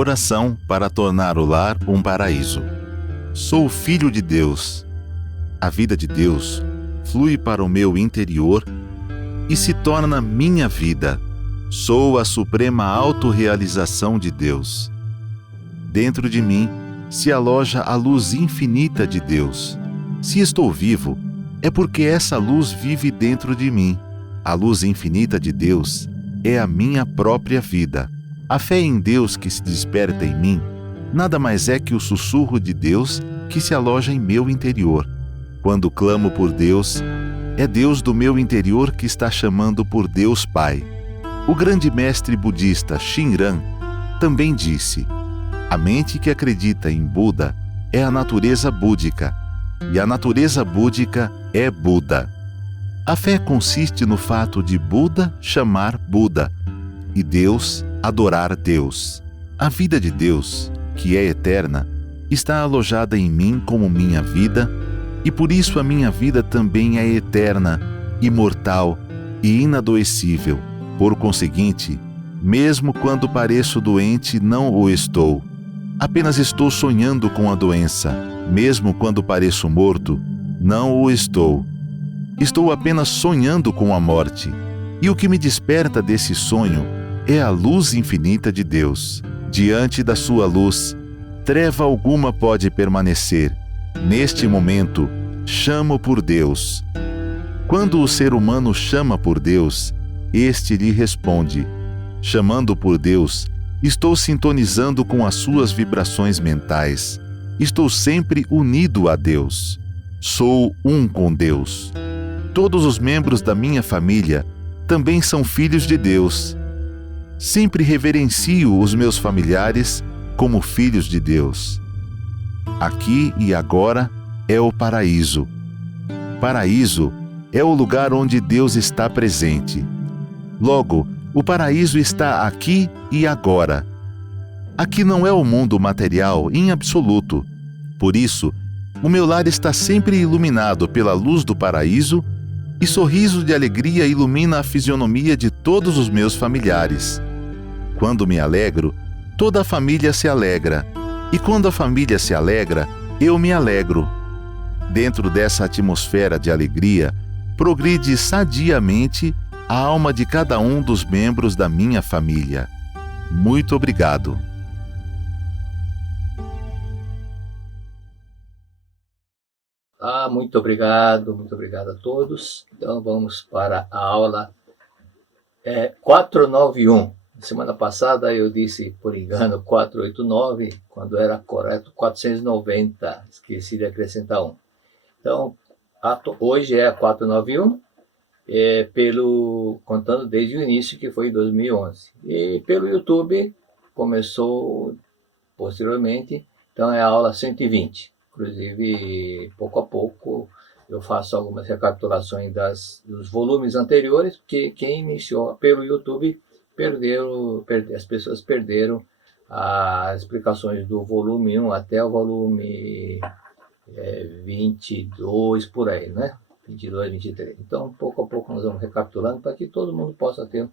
Oração para tornar o lar um paraíso. Sou filho de Deus. A vida de Deus flui para o meu interior e se torna minha vida. Sou a suprema autorrealização de Deus. Dentro de mim se aloja a luz infinita de Deus. Se estou vivo, é porque essa luz vive dentro de mim. A luz infinita de Deus é a minha própria vida. A fé em Deus que se desperta em mim nada mais é que o sussurro de Deus que se aloja em meu interior. Quando clamo por Deus, é Deus do meu interior que está chamando por Deus Pai. O grande mestre budista Shinran também disse: a mente que acredita em Buda é a natureza búdica, e a natureza búdica é Buda. A fé consiste no fato de Buda chamar Buda e Deus adorar Deus. A vida de Deus, que é eterna, está alojada em mim como minha vida, e por isso a minha vida também é eterna, imortal e inadoecível. Por conseguinte, mesmo quando pareço doente, não o estou. Apenas estou sonhando com a doença. Mesmo quando pareço morto, não o estou. Estou apenas sonhando com a morte. E o que me desperta desse sonho é a luz infinita de Deus. Diante da sua luz, treva alguma pode permanecer. Neste momento, chamo por Deus. Quando o ser humano chama por Deus, este lhe responde. Chamando por Deus, estou sintonizando com as suas vibrações mentais. Estou sempre unido a Deus. Sou um com Deus. Todos os membros da minha família também são filhos de Deus. Sempre reverencio os meus familiares como filhos de Deus. Aqui e agora é o paraíso. Paraíso é o lugar onde Deus está presente. Logo, o paraíso está aqui e agora. Aqui não é o mundo material em absoluto. Por isso, o meu lar está sempre iluminado pela luz do paraíso e sorriso de alegria ilumina a fisionomia de todos os meus familiares. Quando me alegro, toda a família se alegra. E quando a família se alegra, eu me alegro. Dentro dessa atmosfera de alegria, progride sadiamente a alma de cada um dos membros da minha família. Muito obrigado. Muito obrigado a todos. Então vamos para a aula 491. Semana passada eu disse, por engano, 489, quando era correto 490, esqueci de acrescentar um. Então, hoje é a 491, contando desde o início, que foi em 2011. E pelo YouTube, começou posteriormente, então é a aula 120. Inclusive, pouco a pouco, eu faço algumas recapitulações dos volumes anteriores, porque quem iniciou pelo YouTube, as pessoas perderam as explicações do volume 1 até o volume 22, por aí, né? 22, 23. Então, pouco a pouco nós vamos recapitulando para que todo mundo possa ter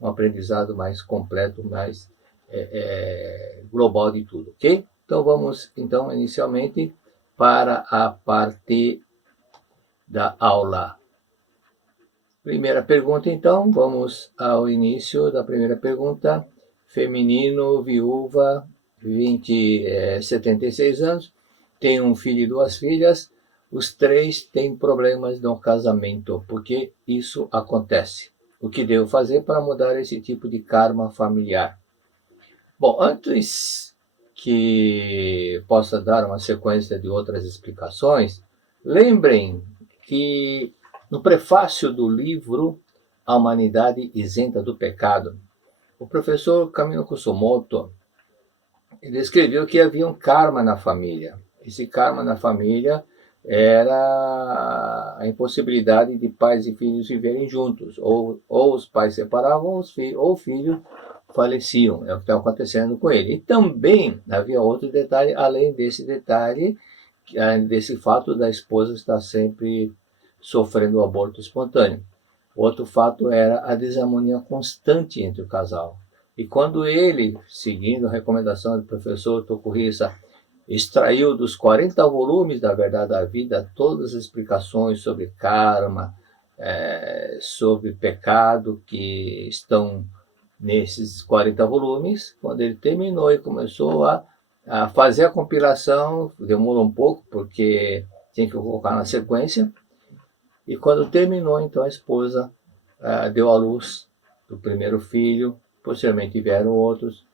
um aprendizado mais completo, mais global de tudo, ok? Então, vamos, inicialmente, para a parte da aula. Primeira pergunta, então, vamos ao início da primeira pergunta. Feminino, viúva, 76 anos, tem um filho e 2 filhas, os 3 têm problemas no casamento. Por que isso acontece? O que devo fazer para mudar esse tipo de karma familiar? Bom, antes que possa dar uma sequência de outras explicações, lembrem que no prefácio do livro A Humanidade Isenta do Pecado, o professor Kamino Kusumoto, ele escreveu que havia um karma na família. Esse karma na família era a impossibilidade de pais e filhos viverem juntos. Ou os pais separavam, ou o filho faleciam. É o que está acontecendo com ele. E também havia outro detalhe, além desse detalhe, desse fato da esposa estar sempre sofrendo o aborto espontâneo. Outro fato era a desarmonia constante entre o casal. E quando ele, seguindo a recomendação do professor Tokuhisa, extraiu dos 40 volumes da Verdade da Vida todas as explicações sobre karma, sobre pecado que estão nesses 40 volumes. Quando ele terminou e começou a fazer a compilação, demorou um pouco porque tinha que colocar na sequência. E quando terminou, então a esposa deu à luz do primeiro filho, posteriormente vieram outros,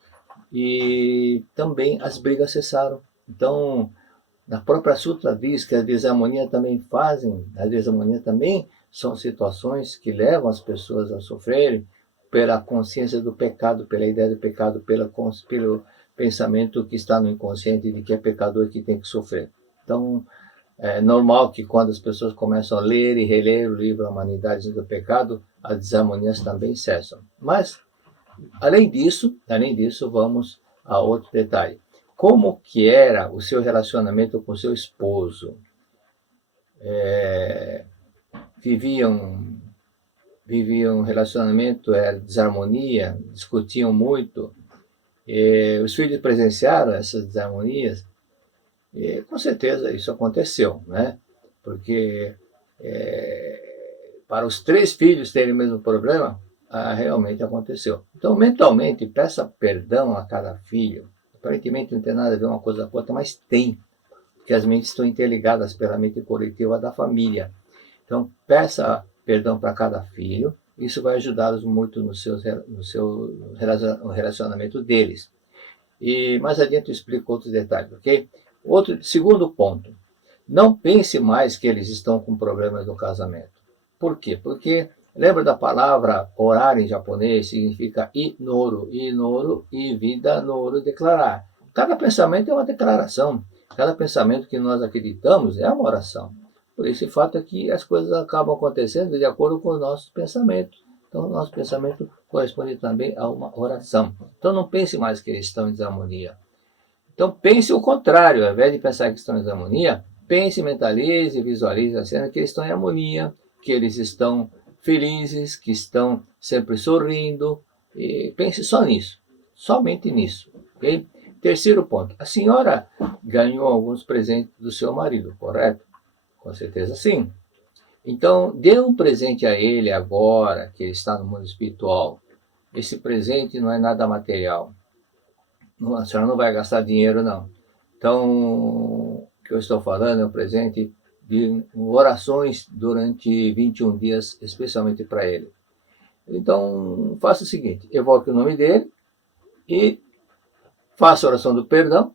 e também as brigas cessaram. Então, na própria Sutra diz que a desarmonia também são situações que levam as pessoas a sofrerem pela consciência do pecado, pela ideia do pecado, pelo pensamento que está no inconsciente de que é pecador e que tem que sofrer. Então, é normal que quando as pessoas começam a ler e reler o livro Humanidades do Pecado, as desarmonias também cessam. Mas, além disso, vamos a outro detalhe. Como que era o seu relacionamento com seu esposo? Viviam um relacionamento, desarmonia, discutiam muito. Os filhos presenciaram essas desarmonias? Com certeza isso aconteceu, né? Porque para os 3 filhos terem o mesmo problema, realmente aconteceu. Então, mentalmente, peça perdão a cada filho. Aparentemente não tem nada a ver uma coisa com a outra, mas tem, porque as mentes estão interligadas pela mente coletiva da família. Então, peça perdão para cada filho, isso vai ajudá-los muito no seu relacionamento deles. E mais adiante eu explico outros detalhes, ok? Segundo ponto, não pense mais que eles estão com problemas no casamento. Por quê? Porque lembra da palavra orar em japonês? Significa inoro, e vida noro, declarar. Cada pensamento é uma declaração. Cada pensamento que nós acreditamos é uma oração. Por esse fato é que as coisas acabam acontecendo de acordo com os nossos pensamentos. Então, o nosso pensamento corresponde também a uma oração. Então, não pense mais que eles estão em desarmonia. Então, pense o contrário. Ao invés de pensar que estão em desarmonia, pense, mentalize, visualize a cena que eles estão em harmonia, que eles estão felizes, que estão sempre sorrindo. E pense só nisso. Somente nisso. Okay? Terceiro ponto. A senhora ganhou alguns presentes do seu marido, correto? Com certeza sim. Então, dê um presente a ele agora, que ele está no mundo espiritual. Esse presente não é nada material. A senhora não vai gastar dinheiro, não. Então, o que eu estou falando é um presente de orações durante 21 dias, especialmente para ele. Então, faça o seguinte, evoque o nome dele e faça a oração do perdão,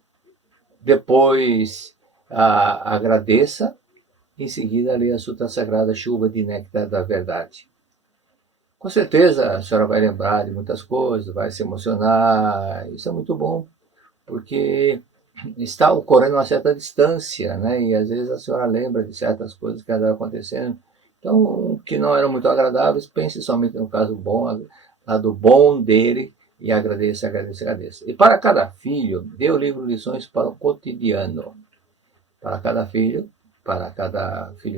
depois agradeça, em seguida leia a Sutra Sagrada Chuva de Néctar da Verdade. Com certeza a senhora vai lembrar de muitas coisas, vai se emocionar, isso é muito bom, porque está ocorrendo uma certa distância, né? E às vezes a senhora lembra de certas coisas que andaram acontecendo, então, que não eram muito agradáveis, pense somente no caso bom, lado bom dele, e agradeça, agradeça, agradeça. E para cada filho, dê o livro Lições para o Cotidiano. Para cada filho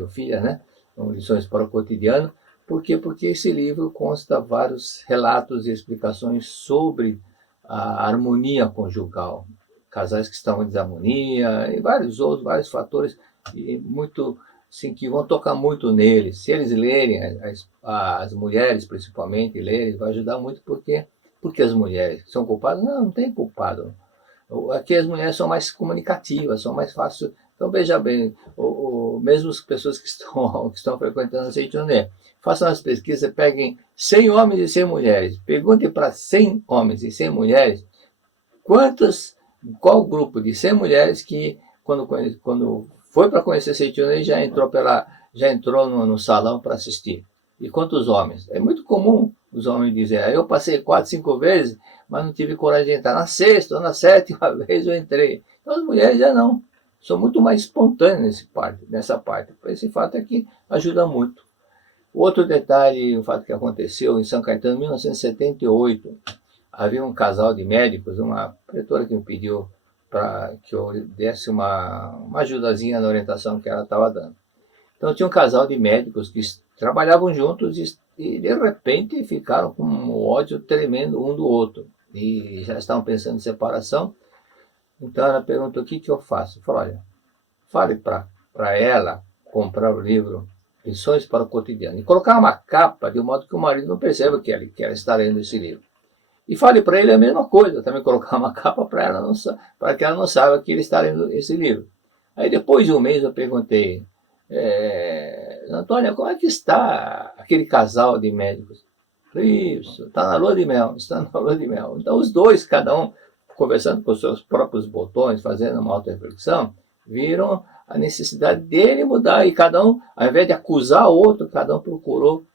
ou filha, né? Lições para o Cotidiano. Por quê? Porque esse livro consta vários relatos e explicações sobre a harmonia conjugal. Casais que estão em desarmonia e vários fatores e muito, assim, que vão tocar muito neles. Se eles lerem, as mulheres principalmente lerem, vai ajudar muito porque as mulheres são culpadas? Não tem culpado. Aqui as mulheres são mais comunicativas, são mais fáceis. Então, veja bem, mesmo as pessoas que estão frequentando a Seichoné, façam as pesquisas, peguem 100 homens e 100 mulheres. Perguntem para 100 homens e 100 mulheres qual grupo de 100 mulheres que, quando foi para conhecer Seichoné, já entrou no salão para assistir. E quantos homens? É muito comum os homens dizerem, eu passei 4, 5 vezes, mas não tive coragem de entrar. Na 6ª ou na 7ª vez eu entrei. Então as mulheres já não. São muito mais espontâneas nessa parte. Esse fato é que ajuda muito. Outro detalhe, um fato que aconteceu em São Caetano, em 1978, havia um casal de médicos, uma pretora que me pediu para que eu desse uma ajudazinha na orientação que ela estava dando. Então tinha um casal de médicos que trabalhavam juntos e de repente ficaram com um ódio tremendo um do outro. e já estavam pensando em separação. Então ela perguntou: o que eu faço? Eu falei: olha, fale para ela comprar o livro Lições para o Cotidiano e colocar uma capa de modo que o marido não perceba que ela está lendo esse livro. E fale para ele a mesma coisa, também colocar uma capa para que ela não saiba que ele está lendo esse livro. Aí depois de um mês eu perguntei: Antônia, como é que está aquele casal de médicos? Isso, está na lua de mel, está na lua de mel. Então os dois, cada um conversando com os seus próprios botões, fazendo uma auto-reflexão, viram a necessidade dele mudar, e cada um, ao invés de acusar o outro, cada um procurou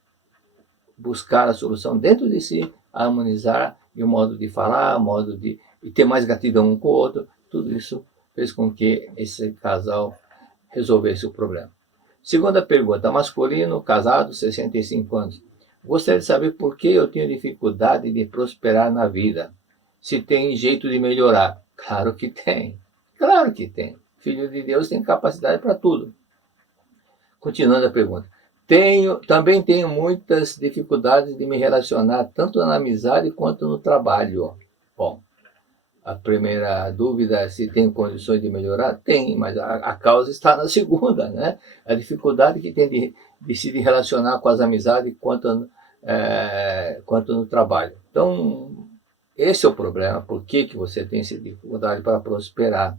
buscar a solução dentro de si, harmonizar e o modo de falar, o modo de ter mais gratidão um com o outro. Tudo isso fez com que esse casal resolvesse o problema. Segunda pergunta: masculino, casado, 65 anos. Gostaria de saber por que eu tenho dificuldade de prosperar na vida. Se tem jeito de melhorar. Claro que tem. Claro que tem. Filho de Deus tem capacidade para tudo. Continuando a pergunta: também tenho muitas dificuldades de me relacionar, tanto na amizade quanto no trabalho. Bom, a primeira dúvida é se tem condições de melhorar. Tem, mas a causa está na segunda, né? A dificuldade que tem de se relacionar com as amizades quanto no trabalho. Então, esse é o problema. Por que você tem essa dificuldade para prosperar?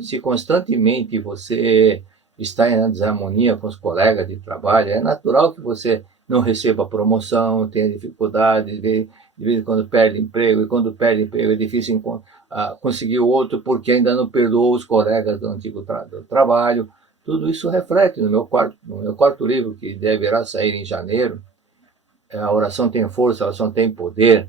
Se constantemente você está em desarmonia com os colegas de trabalho, é natural que você não receba promoção, tenha dificuldade, de vez em quando perde emprego, e quando perde emprego é difícil conseguir outro porque ainda não perdoou os colegas do antigo trabalho. Tudo isso reflete no meu quarto livro, que deverá sair em janeiro. A oração tem força, a oração tem poder.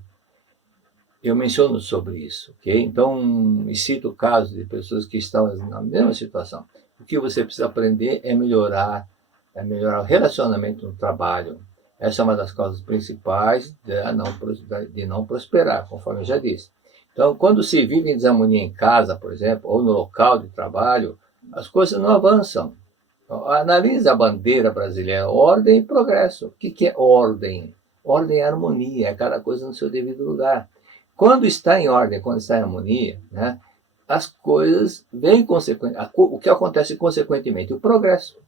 Eu menciono sobre isso, ok? Então, me cito casos de pessoas que estão na mesma situação. O que você precisa aprender é melhorar o relacionamento no trabalho. Essa é uma das causas principais de não prosperar, conforme eu já disse. Então, quando se vive em desarmonia em casa, por exemplo, ou no local de trabalho, as coisas não avançam. Analise a bandeira brasileira: ordem e progresso. O que é ordem? Ordem é harmonia, é cada coisa no seu devido lugar. Quando está em ordem, quando está em harmonia, né, as coisas vêm consequentemente. O que acontece consequentemente? O progresso.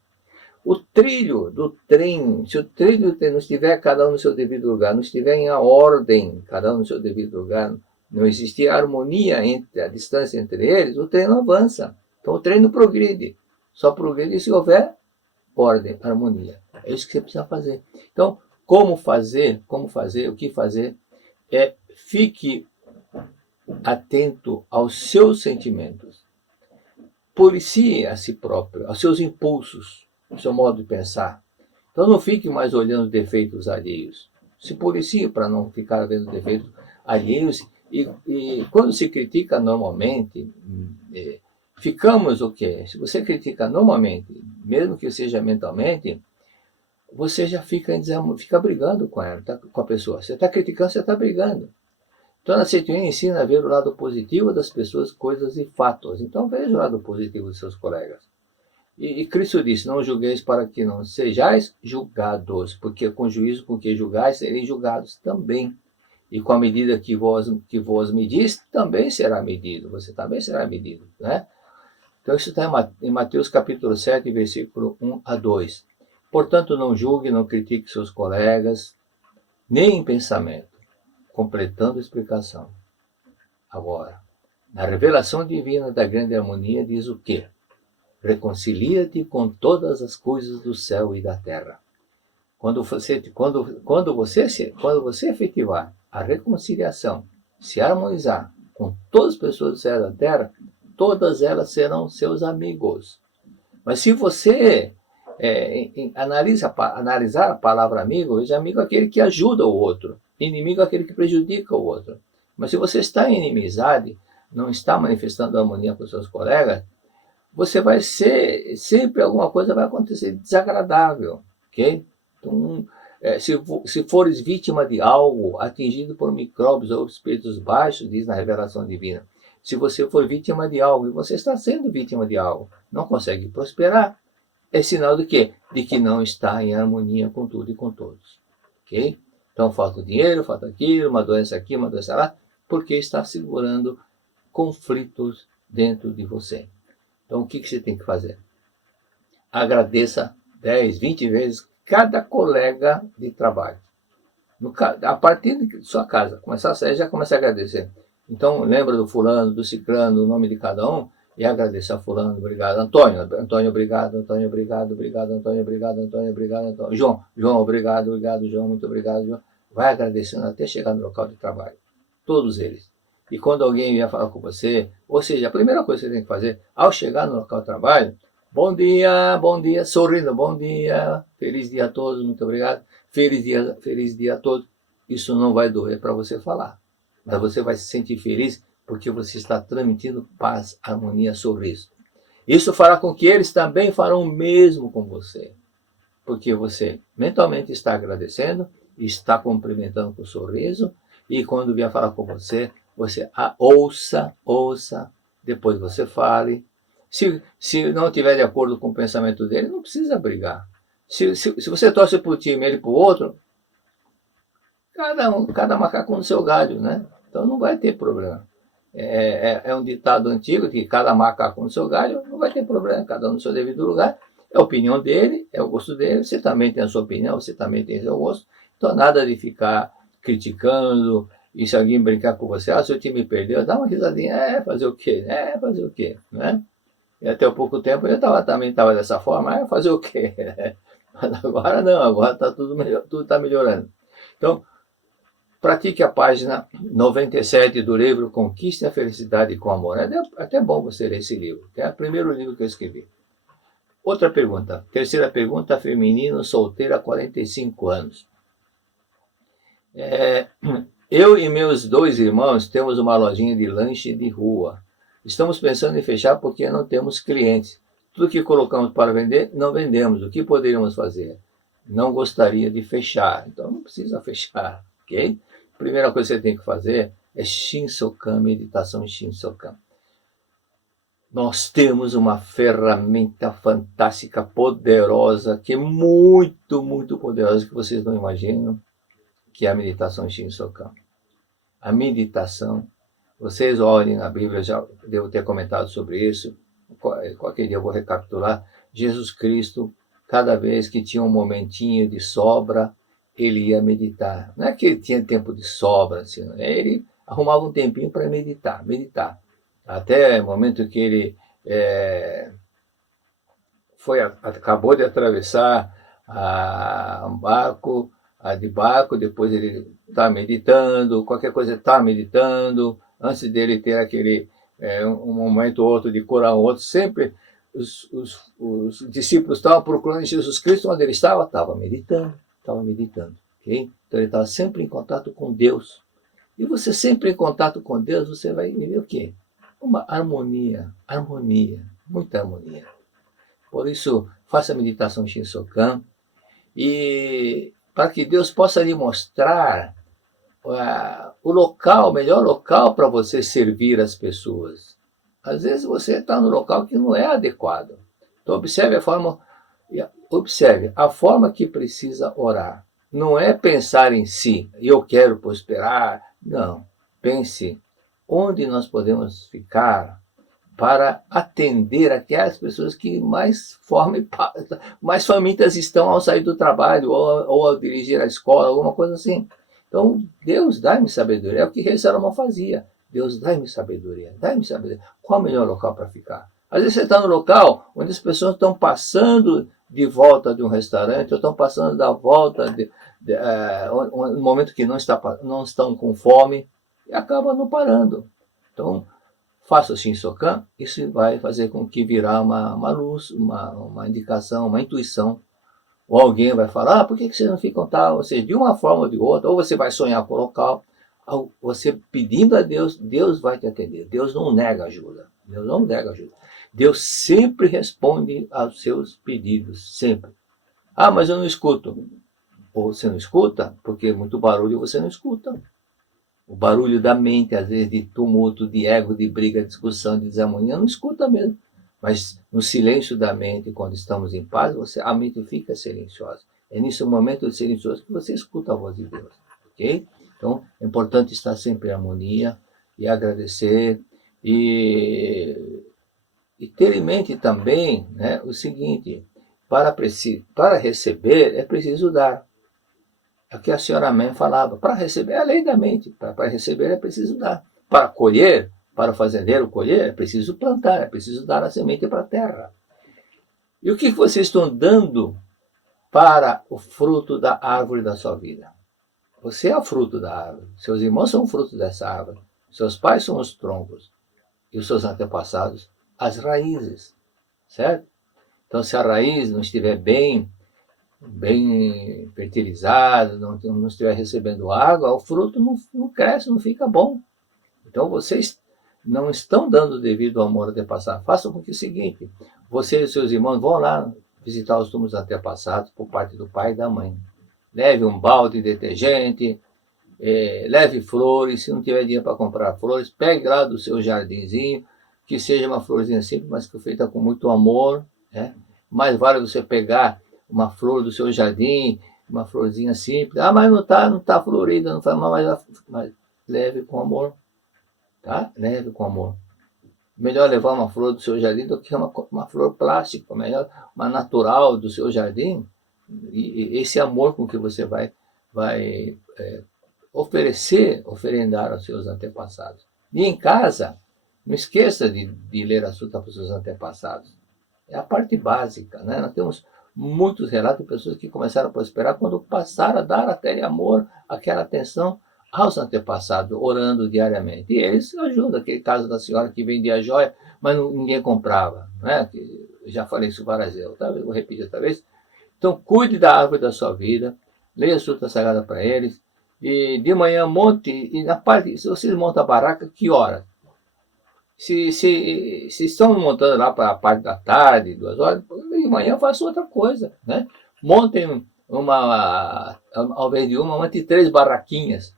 O trilho do trem, se o trilho não estiver cada um no seu devido lugar, não estiver em ordem, cada um no seu devido lugar, não existir harmonia entre a distância entre eles, o trem não avança. Então o trem não progride. Só progride se houver ordem, harmonia. É isso que você precisa fazer. Então, como fazer, o que fazer? Fique atento aos seus sentimentos. Policie a si próprio, aos seus impulsos, ao seu modo de pensar. Então não fique mais olhando defeitos alheios. Se policie para não ficar vendo defeitos alheios. E quando se critica normalmente, ficamos o quê? Se você critica normalmente, mesmo que seja mentalmente, você já fica brigando com ela, com a pessoa. Você está criticando, você está brigando. Então a Seituin ensina a ver o lado positivo das pessoas, coisas e fatos. Então veja o lado positivo dos seus colegas. E Cristo disse: não julgueis para que não sejais julgados, porque com juízo com que julgais, sereis julgados também. E com a medida que vos medis, também será medido. Você também será medido, né? Então isso está em Mateus capítulo 7, versículo 1 a 2. Portanto, não julgue, não critique seus colegas, nem em pensamento. Completando a explicação. Agora, na revelação divina da grande harmonia diz o quê? Reconcilia-te com todas as coisas do céu e da terra. Quando você efetivar a reconciliação, se harmonizar com todas as pessoas do céu e da terra, todas elas serão seus amigos. Mas se você analisar a palavra amigo, veja, amigo é aquele que ajuda o outro, inimigo é aquele que prejudica o outro. Mas se você está em inimizade, não está manifestando harmonia com seus colegas, você vai sempre alguma coisa vai acontecer desagradável, ok? Então, se fores vítima de algo, atingido por micróbios ou espíritos baixos, diz na revelação divina, se você for vítima de algo, e você está sendo vítima de algo, não consegue prosperar, é sinal de quê? De que não está em harmonia com tudo e com todos, ok? Então falta dinheiro, falta aquilo, uma doença aqui, uma doença lá. porque está segurando conflitos dentro de você. Então, o que você tem que fazer? Agradeça 10, 20 vezes cada colega de trabalho. A partir de sua casa, começar a sair, já começa a agradecer. Então, lembra do fulano, do ciclano, o nome de cada um, e agradecer a fulano, obrigado. Antônio, obrigado. Antônio, obrigado. Antônio, obrigado. Antônio. João, obrigado, João, muito obrigado, João. Vai agradecendo até chegar no local de trabalho. Todos eles. E quando alguém vier falar com você, ou seja, a primeira coisa que você tem que fazer, ao chegar no local de trabalho, bom dia, sorrindo, bom dia, feliz dia a todos, muito obrigado, feliz dia a todos. Isso não vai doer para você falar, mas você vai se sentir feliz porque você está transmitindo paz, harmonia, sorriso. Isso fará com que eles também farão o mesmo com você, porque você mentalmente está agradecendo, está cumprimentando com sorriso, e quando vier falar com você, você ouça, depois você fale. Se não estiver de acordo com o pensamento dele, não precisa brigar. Se você torce para o time e ele para o outro, cada macaco no seu galho, né? Então não vai ter problema. É um ditado antigo que cada macaco no seu galho, não vai ter problema, cada um no seu devido lugar. É a opinião dele, é o gosto dele, você também tem a sua opinião, você também tem o seu gosto. Então nada de ficar criticando, e se alguém brincar com você, seu time perdeu, dá uma risadinha, fazer o quê? Fazer o quê? Né? E até há pouco tempo eu também estava dessa forma, fazer o quê? Mas agora não, agora está tudo está melhorando. Então, pratique a página 97 do livro Conquiste a Felicidade com Amor. É até bom você ler esse livro, que é o primeiro livro que eu escrevi. Outra pergunta, terceira pergunta, feminino, solteira, 45 anos. Eu e meus 2 irmãos temos uma lojinha de lanche de rua. Estamos pensando em fechar porque não temos clientes. Tudo que colocamos para vender, não vendemos. O que poderíamos fazer? Não gostaria de fechar. Então não precisa fechar, ok? Primeira coisa que você tem que fazer é Shinsokan, meditação Shinsokan. Nós temos uma ferramenta fantástica, poderosa, que é muito, muito poderosa, que vocês não imaginam, que é a meditação Shinsokan. A meditação, vocês olhem na Bíblia, já devo ter comentado sobre isso, qualquer dia eu vou recapitular. Jesus Cristo, cada vez que tinha um momentinho de sobra, ele ia meditar. Não é que ele tinha tempo de sobra, assim, ele arrumava um tempinho para meditar. Até o momento que ele acabou de atravessar um barco, depois ele está meditando, qualquer coisa está meditando, antes dele ter aquele um momento ou outro de curar um outro, sempre os discípulos estavam procurando Jesus Cristo, onde ele estava meditando, okay? Então ele estava sempre em contato com Deus. E você sempre em contato com Deus, você vai viver o quê? Uma harmonia, muita harmonia. Por isso, faça a meditação Shinsokan, e para que Deus possa lhe mostrar o melhor local para você servir as pessoas. Às vezes você está no local que não é adequado. Então observe a forma que precisa orar. Não é pensar em si, eu quero prosperar. Não, pense onde nós podemos ficar para atender aquelas pessoas que mais famintas estão ao sair do trabalho ou ao dirigir a escola, alguma coisa assim. Então, Deus, dá-me sabedoria. É o que Rei Salomão fazia. Deus, dá-me sabedoria. Qual o melhor local para ficar? Às vezes você está no local onde as pessoas estão passando de volta de um restaurante, ou estão passando da volta no momento que não estão com fome, e acabam não parando. Então, faça o Shinsokan, isso vai fazer com que virá uma luz, uma indicação, uma intuição. Ou alguém vai falar, por que você não fica tal? Ou seja, de uma forma ou de outra, ou você vai sonhar com o local, você pedindo a Deus, Deus vai te atender. Deus não nega ajuda. Deus sempre responde aos seus pedidos, sempre. Mas eu não escuto. Ou você não escuta, porque muito barulho você não escuta. O barulho da mente, às vezes, de tumulto, de ego, de briga, de discussão, de desarmonia, não escuta mesmo. Mas no silêncio da mente, quando estamos em paz, a mente fica silenciosa. É nesse momento de silencioso que você escuta a voz de Deus. Ok? Então, é importante estar sempre em harmonia, e agradecer, e ter em mente também, né, o seguinte: para receber é preciso dar. É o que a senhora Mann falava: para receber é a lei da mente, para receber é preciso dar. Para colher, para o fazendeiro colher, é preciso plantar, é preciso dar a semente para a terra. E o que vocês estão dando para o fruto da árvore da sua vida? Você é o fruto da árvore, seus irmãos são o fruto dessa árvore, seus pais são os troncos, e os seus antepassados as raízes, certo? Então, se a raiz não estiver bem fertilizada, não estiver recebendo água, o fruto não cresce, não fica bom. Então, vocês não estão dando devido ao amor antepassado. Façam com que é o seguinte: você e seus irmãos vão lá visitar os túmulos antepassados por parte do pai e da mãe. Leve um balde de detergente, leve flores. Se não tiver dinheiro para comprar flores, pegue lá do seu jardinzinho, que seja uma florzinha simples, mas que feita com muito amor, né? Mais vale você pegar uma flor do seu jardim, uma florzinha simples. Ah, mas não tá florida, não faz mal, mas leve com amor, tá? Leve com amor. Melhor levar uma flor do seu jardim do que uma flor plástica, melhor uma natural do seu jardim. E esse amor com que você vai oferendar aos seus antepassados. E em casa, não esqueça de ler a Suta para os seus antepassados. É a parte básica, né? Nós temos muitos relatos de pessoas que começaram a prosperar quando passaram a dar aquele amor, aquela atenção aos antepassados, orando diariamente. E eles ajudam. Aquele caso da senhora que vendia joia, mas ninguém comprava, né? Eu já falei isso várias vezes, talvez vou repetir outra vez. Então, cuide da árvore da sua vida, leia a Suta Sagrada para eles, e de manhã monte, e na parte, se vocês montam a barraca, que hora? Se estão montando lá para a parte da tarde, 2 horas, de manhã façam outra coisa, né? Montem ao invés de monte 3 barraquinhas.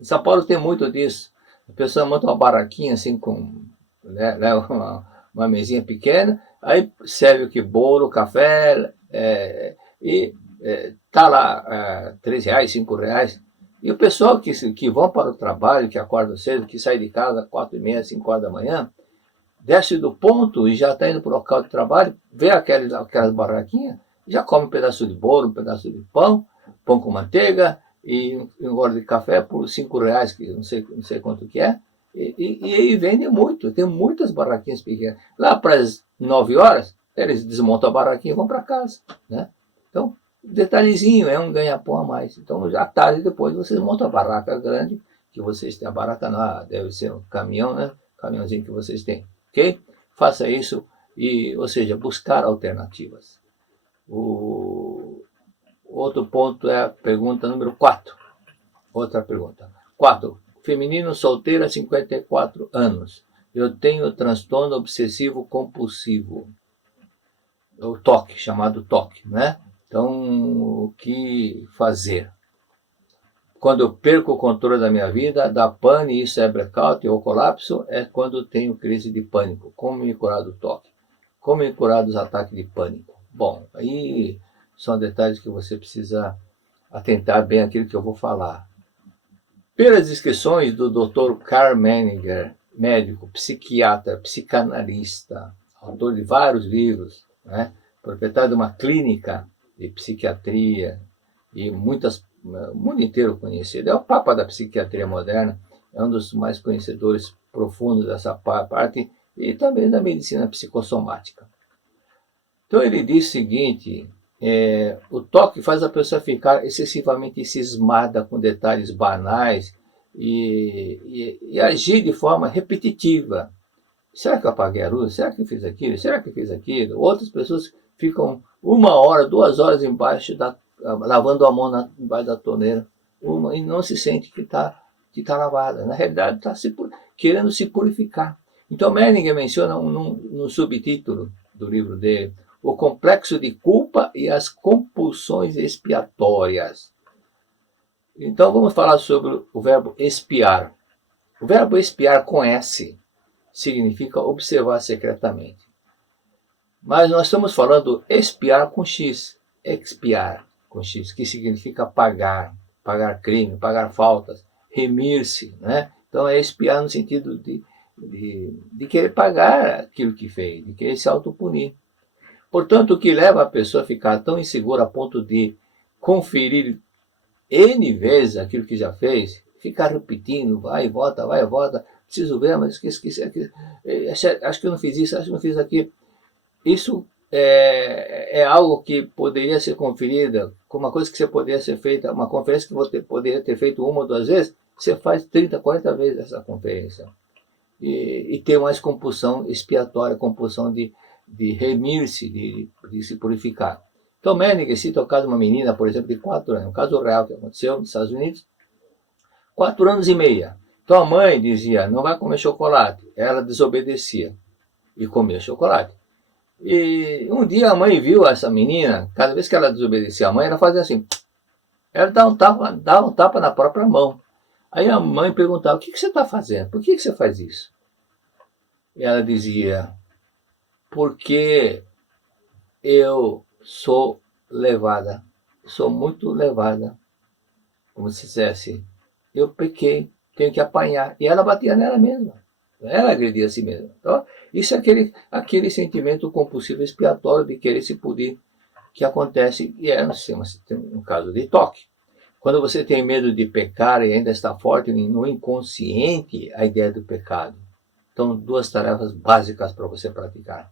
Em São Paulo tem muito disso. A pessoa monta uma barraquinha assim com, né, uma mesinha pequena, aí serve o que? Bolo, café, e tá lá R$3, R$5. E o pessoal que vão para o trabalho, que acorda cedo, que sai de casa às 4h30, 5 horas da manhã, desce do ponto e já está indo para o local de trabalho, vê aquelas barraquinhas, já come um pedaço de bolo, um pedaço de pão com manteiga e um gole de café por R$5, que não sei quanto que é, e vende muito. Tem muitas barraquinhas pequenas. Lá para as 9 horas, eles desmontam a barraquinha e vão para casa, né? Então, detalhezinho, é um ganha-pão a mais. Então, à tarde depois, vocês montam a barraca grande, que vocês têm. A barraca não, deve ser um caminhão, né? Caminhãozinho que vocês têm, ok? Faça isso, ou seja, buscar alternativas. O outro ponto é a pergunta número 4. Outra pergunta. 4. Feminino solteira, 54 anos. Eu tenho transtorno obsessivo compulsivo. O TOC, chamado TOC, né? Então, o que fazer? Quando eu perco o controle da minha vida, dá pane, isso é blackout ou colapso, é quando tenho crise de pânico. Como me curar do TOC? Como me curar dos ataques de pânico? Bom, aí são detalhes que você precisa atentar bem àquilo que eu vou falar. Pelas descrições do Dr. Carl Menninger, médico, psiquiatra, psicanalista, autor de vários livros, né? Proprietário de uma clínica de psiquiatria e o mundo inteiro conhecido. É o papa da psiquiatria moderna, é um dos mais conhecedores profundos dessa parte e também da medicina psicossomática. Então ele diz o seguinte: o toque faz a pessoa ficar excessivamente cismada com detalhes banais e agir de forma repetitiva. Será que eu apaguei a luz? Será que eu fiz aquilo? Será que eu fiz aquilo? Outras pessoas ficam 1 hora, 2 horas embaixo lavando a mão embaixo da torneira, e não se sente que está lavada. Na realidade, está querendo se purificar. Então, Menninger menciona no subtítulo do livro dele o complexo de culpa e as compulsões expiatórias. Então, vamos falar sobre o verbo expiar. O verbo expiar com S significa observar secretamente. Mas nós estamos falando expiar com X, expiar com X, que significa pagar crime, pagar faltas, remir-se, né? Então é expiar no sentido de querer pagar aquilo que fez, de querer se autopunir. Portanto, o que leva a pessoa a ficar tão insegura a ponto de conferir N vezes aquilo que já fez, ficar repetindo, vai e volta, preciso ver, mas esqueci aquilo, acho que eu não fiz isso, acho que eu não fiz aquilo. Isso é algo que poderia ser conferida, com uma coisa que você poderia ser feita, uma conferência que você poderia ter feito uma ou duas vezes, você faz 30, 40 vezes essa conferência. E tem mais compulsão expiatória, compulsão de remir-se, de se purificar. Então, Menninger cita o caso de uma menina, por exemplo, de 4 anos, um caso real que aconteceu nos Estados Unidos, 4 anos e meio. Então a mãe dizia, não vai comer chocolate. Ela desobedecia e comia chocolate. E um dia a mãe viu essa menina, cada vez que ela desobedecia a mãe, ela fazia assim, ela dava um tapa na própria mão. Aí a mãe perguntava, o que você está fazendo? Por que você faz isso? E ela dizia, porque eu sou levada, sou muito levada, como se dissesse, eu pequei, tenho que apanhar. E ela batia nela mesma, ela agredia a si mesma. Então, isso é aquele sentimento compulsivo expiatório de querer se punir, que acontece, e é um caso de toque. Quando você tem medo de pecar e ainda está forte no inconsciente a ideia do pecado. Então, 2 tarefas básicas para você praticar.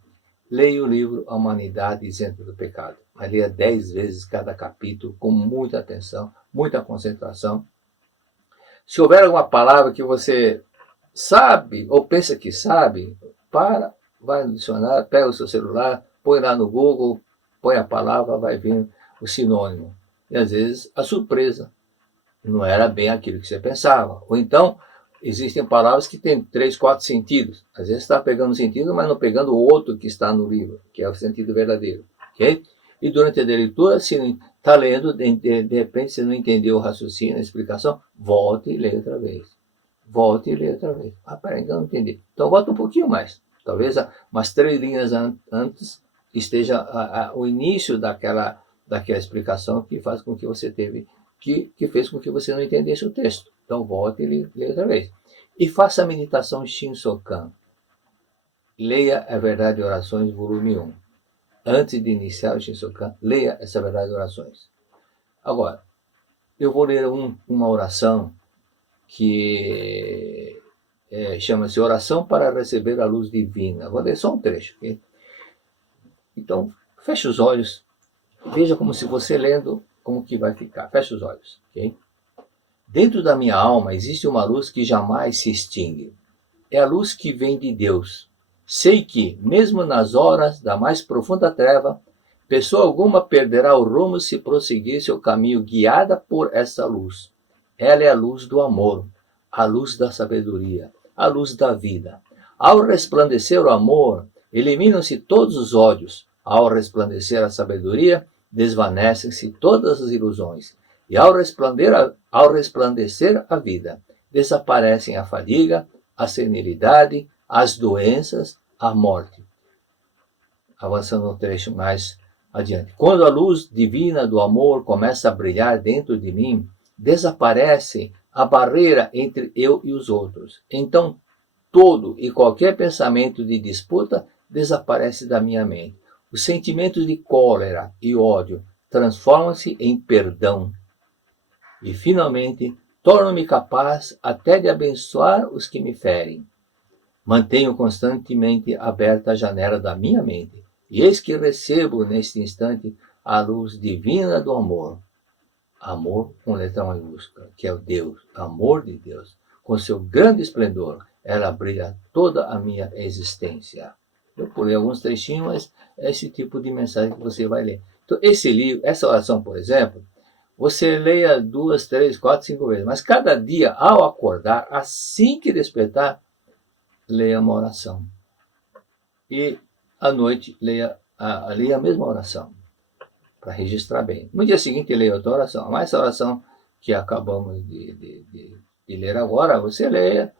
Leia o livro A Humanidade Isenta do Pecado, mas leia 10 vezes cada capítulo, com muita atenção, muita concentração. Se houver alguma palavra que você sabe, ou pensa que sabe, vai no dicionário, pega o seu celular, põe lá no Google, põe a palavra, vai vir o sinônimo. E às vezes a surpresa não era bem aquilo que você pensava. Ou então, existem palavras que têm 3, 4 sentidos. Às vezes você está pegando um sentido, mas não pegando o outro que está no livro, que é o sentido verdadeiro. Okay? E durante a leitura, se está lendo, de repente você não entendeu o raciocínio, a explicação, volte e leia outra vez. Volte e leia outra vez. Ah, peraí, ainda não entendi. Então volta um pouquinho mais. Talvez umas 3 linhas antes esteja o início daquela explicação que faz com que você que fez com que você não entendesse o texto. Então volte e leia outra vez. E faça a meditação Shinsokan. Leia a Verdade e Orações, volume 1. Antes de iniciar o Shinsokan, leia essa Verdade e Orações. Agora, eu vou ler uma oração que chama-se Oração para Receber a Luz Divina. Vou ler só um trecho. Okay? Então, feche os olhos. Veja como se você lendo, como que vai ficar. Feche os olhos. Okay? Dentro da minha alma existe uma luz que jamais se extingue. É a luz que vem de Deus. Sei que, mesmo nas horas da mais profunda treva, pessoa alguma perderá o rumo se prosseguir seu caminho guiada por essa luz. Ela é a luz do amor, a luz da sabedoria, a luz da vida. Ao resplandecer o amor, eliminam-se todos os ódios. Ao resplandecer a sabedoria, desvanecem-se todas as ilusões. E ao resplandecer a vida, desaparecem a fadiga, a senilidade, as doenças, a morte. Avançando um trecho mais adiante. Quando a luz divina do amor começa a brilhar dentro de mim, desaparece a barreira entre eu e os outros. Então, todo e qualquer pensamento de disputa desaparece da minha mente. Os sentimentos de cólera e ódio transformam-se em perdão. E, finalmente, torno-me capaz até de abençoar os que me ferem. Mantenho constantemente aberta a janela da minha mente, e eis que recebo neste instante a luz divina do amor. Amor com letra maiúscula, que é o Deus, amor de Deus. Com seu grande esplendor, ela brilha toda a minha existência. Eu pulei alguns trechinhos, mas é esse tipo de mensagem que você vai ler. Então, esse livro, essa oração, por exemplo, você leia 2, 3, 4, 5 vezes. Mas cada dia, ao acordar, assim que despertar, leia uma oração. E à noite, leia a mesma oração, para registrar bem. No dia seguinte, leia outra oração. Mas essa oração que acabamos de ler agora, você leia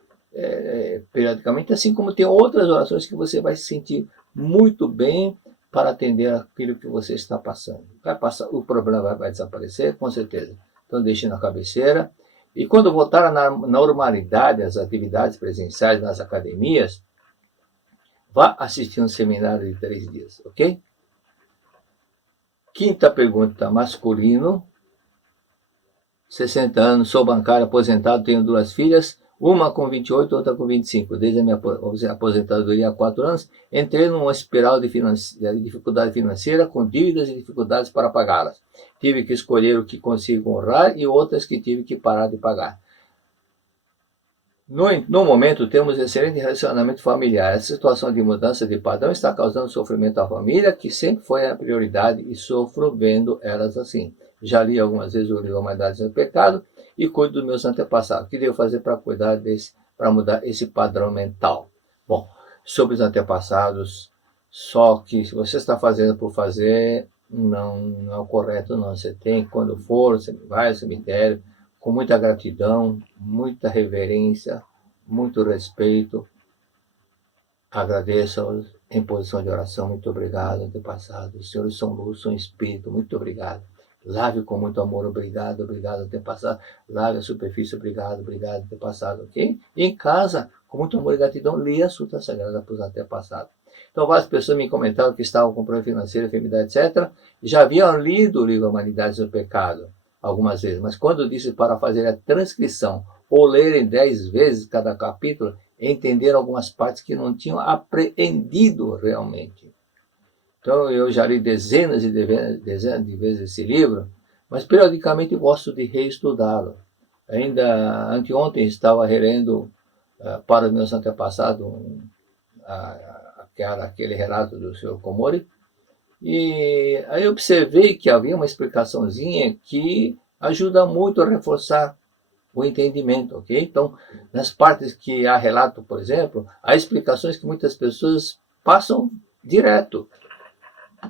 periodicamente, assim como tem outras orações que você vai se sentir muito bem para atender aquilo que você está passando. Vai passar, o problema vai desaparecer, com certeza. Então deixe na cabeceira E quando voltar à normalidade, as atividades presenciais nas academias, vá assistir um seminário de 3 dias, ok? Quinta pergunta, masculino, 60 anos, sou bancário aposentado, tenho 2 filhas, uma com 28, outra com 25. Desde a minha aposentadoria há 4 anos, entrei numa espiral de dificuldade financeira, com dívidas e dificuldades para pagá-las. Tive que escolher o que consigo honrar e outras que tive que parar de pagar. No momento, temos excelente relacionamento familiar. Essa situação de mudança de padrão está causando sofrimento à família, que sempre foi a prioridade, e sofro vendo elas assim. Já li algumas vezes o livro Humanidade Sem Pecado e cuido dos meus antepassados. O que devo fazer para mudar esse padrão mental? Bom, sobre os antepassados, só que se você está fazendo por fazer, não é o correto não. Você tem, quando for, você vai ao cemitério, com muita gratidão, muita reverência, muito respeito. Agradeço-os em posição de oração. Muito obrigado, antepassado. Os senhores são luz, são espírito. Muito obrigado. Lave com muito amor. Obrigado, obrigado, antepassado. Lave a superfície. Obrigado, obrigado, antepassado. Ok? E em casa, com muito amor e gratidão, leia a Sutra Sagrada para os antepassados. Então, várias pessoas me comentaram que estavam com problema financeiro, enfermidade, etc. Já haviam lido o livro Humanidade Sem Pecado algumas vezes, mas quando disse para fazer a transcrição ou lerem 10 vezes cada capítulo, entenderam algumas partes que não tinham apreendido realmente. Então eu já li dezenas de vezes esse livro, mas periodicamente gosto de reestudá-lo. Ainda anteontem estava relendo para os meus antepassados aquele relato do Sr. Komori, e aí eu observei que havia uma explicaçãozinha que ajuda muito a reforçar o entendimento, ok? Então, nas partes que há relato, por exemplo, há explicações que muitas pessoas passam direto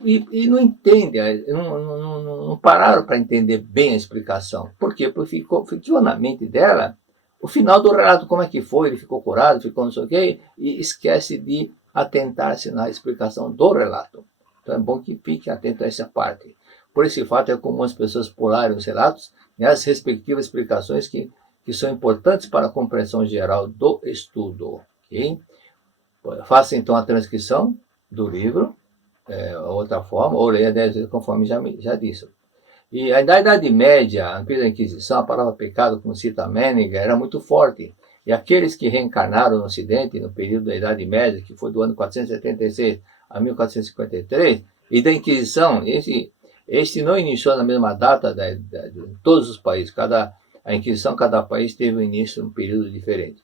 e não entendem, não pararam para entender bem a explicação. Por quê? Porque ficou na mente dela o final do relato, como é que foi, ele ficou curado, ficou não sei o quê, e esquece de atentar-se na explicação do relato. Então é bom que fique atento a essa parte. Por esse fato é comum as pessoas pularem os relatos e as respectivas explicações que são importantes para a compreensão geral do estudo. Okay? Faça então a transcrição do livro, outra forma, ou leia 10 vezes conforme já disse. E na Idade Média, antes da Inquisição, a palavra pecado, como cita Menninger, era muito forte. E aqueles que reencarnaram no Ocidente no período da Idade Média, que foi do ano 476 a 1453, e da Inquisição, este não iniciou na mesma data de todos os países. A Inquisição, cada país teve um início num período diferente.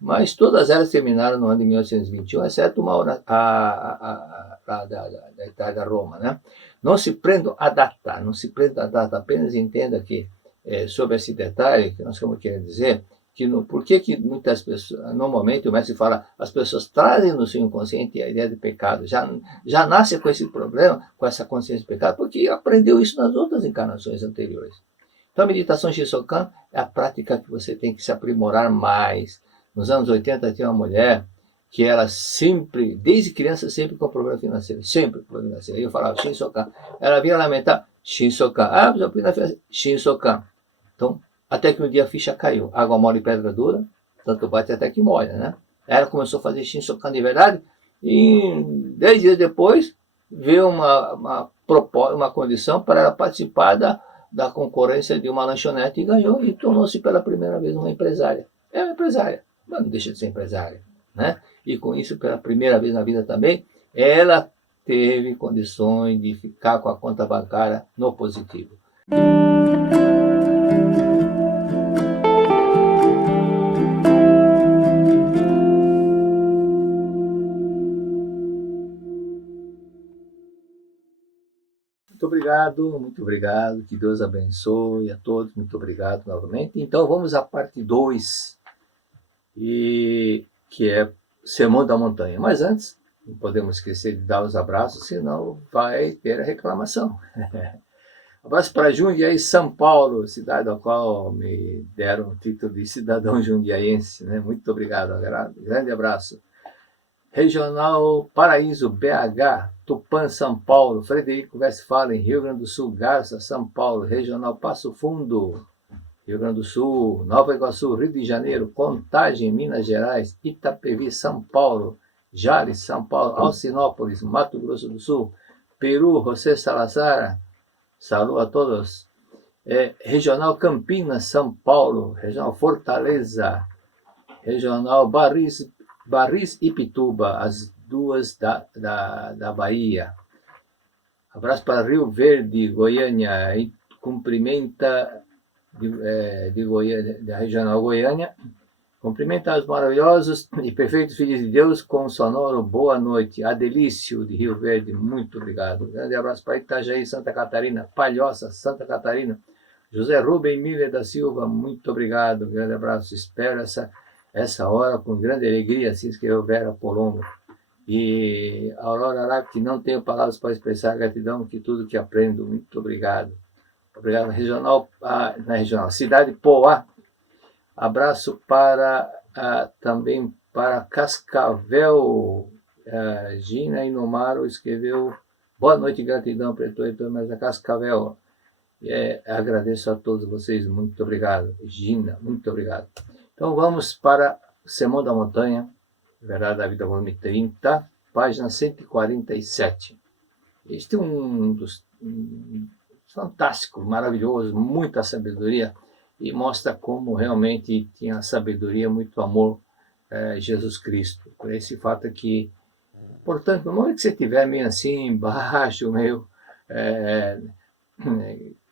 Mas todas elas terminaram no ano de 1821, exceto uma da Roma, né? Não se prenda a data, apenas entenda que, sobre esse detalhe, que nós estamos querendo dizer, por que muitas pessoas, normalmente o mestre fala, as pessoas trazem no seu inconsciente a ideia de pecado, já nasce com esse problema, com essa consciência de pecado, porque aprendeu isso nas outras encarnações anteriores. Então a meditação Shinsokan é a prática que você tem que se aprimorar mais. Nos anos 80 tinha uma mulher que ela sempre, desde criança, sempre com problema financeiro, sempre com problema financeiro. Aí eu falava Shinsokan, ela vinha lamentar, Shinsokan, Shinsokan. Então, até que um dia a ficha caiu. Água mole e pedra dura, tanto bate até que molha, né? Ela começou a fazer Shinsokan de verdade e 10 dias depois veio uma condição para ela participar da concorrência de uma lanchonete e ganhou e tornou-se pela primeira vez uma empresária. É uma empresária, mas não deixa de ser empresária, né? E com isso, pela primeira vez na vida também, ela teve condições de ficar com a conta bancária no positivo. Muito obrigado, que Deus abençoe a todos, muito obrigado novamente. Então vamos à parte 2, que é Sermão da Montanha. Mas antes, não podemos esquecer de dar os abraços, senão vai ter a reclamação. Abraço para Jundiaí, São Paulo, cidade da qual me deram o título de cidadão jundiaense, né? Muito obrigado, grande abraço. Regional Paraíso, BH, Tupã, São Paulo, Frederico Westphalen, Rio Grande do Sul, Garça, São Paulo, Regional Passo Fundo, Rio Grande do Sul, Nova Iguaçu, Rio de Janeiro, Contagem, Minas Gerais, Itapevi, São Paulo, Jales, São Paulo, Alcinópolis, Mato Grosso do Sul, Peru, José Salazar, saludo a todos. Regional Campinas, São Paulo, Regional Fortaleza, Regional Barris e Pituba, as duas da Bahia. Abraço para Rio Verde, Goiânia, e cumprimenta de Goiânia, da Regional Goiânia. Cumprimenta os maravilhosos e perfeitos filhos de Deus com o sonoro boa noite. Adelício, de Rio Verde, muito obrigado. Grande abraço para Itajaí, Santa Catarina, Palhoça, Santa Catarina. José Rubem Miller da Silva, muito obrigado. Grande abraço. Espero essa hora com grande alegria, se escreveu Vera Polongo. E Aurora Araque, não tenho palavras para expressar gratidão que tudo que aprendo. Muito obrigado. Obrigado. Na regional, Cidade Poá. Abraço também para Cascavel. Gina Inomaro escreveu boa noite, gratidão, pretor, mas a Cascavel. Agradeço a todos vocês, muito obrigado. Gina, muito obrigado. Então vamos para o Sermão da Montanha, Verdade da Vida, volume 30, página 147. Este é um dos fantástico, maravilhoso, muita sabedoria, e mostra como realmente tinha sabedoria, muito amor, Jesus Cristo. Por esse fato que, portanto, no momento que você estiver meio assim, baixo, meio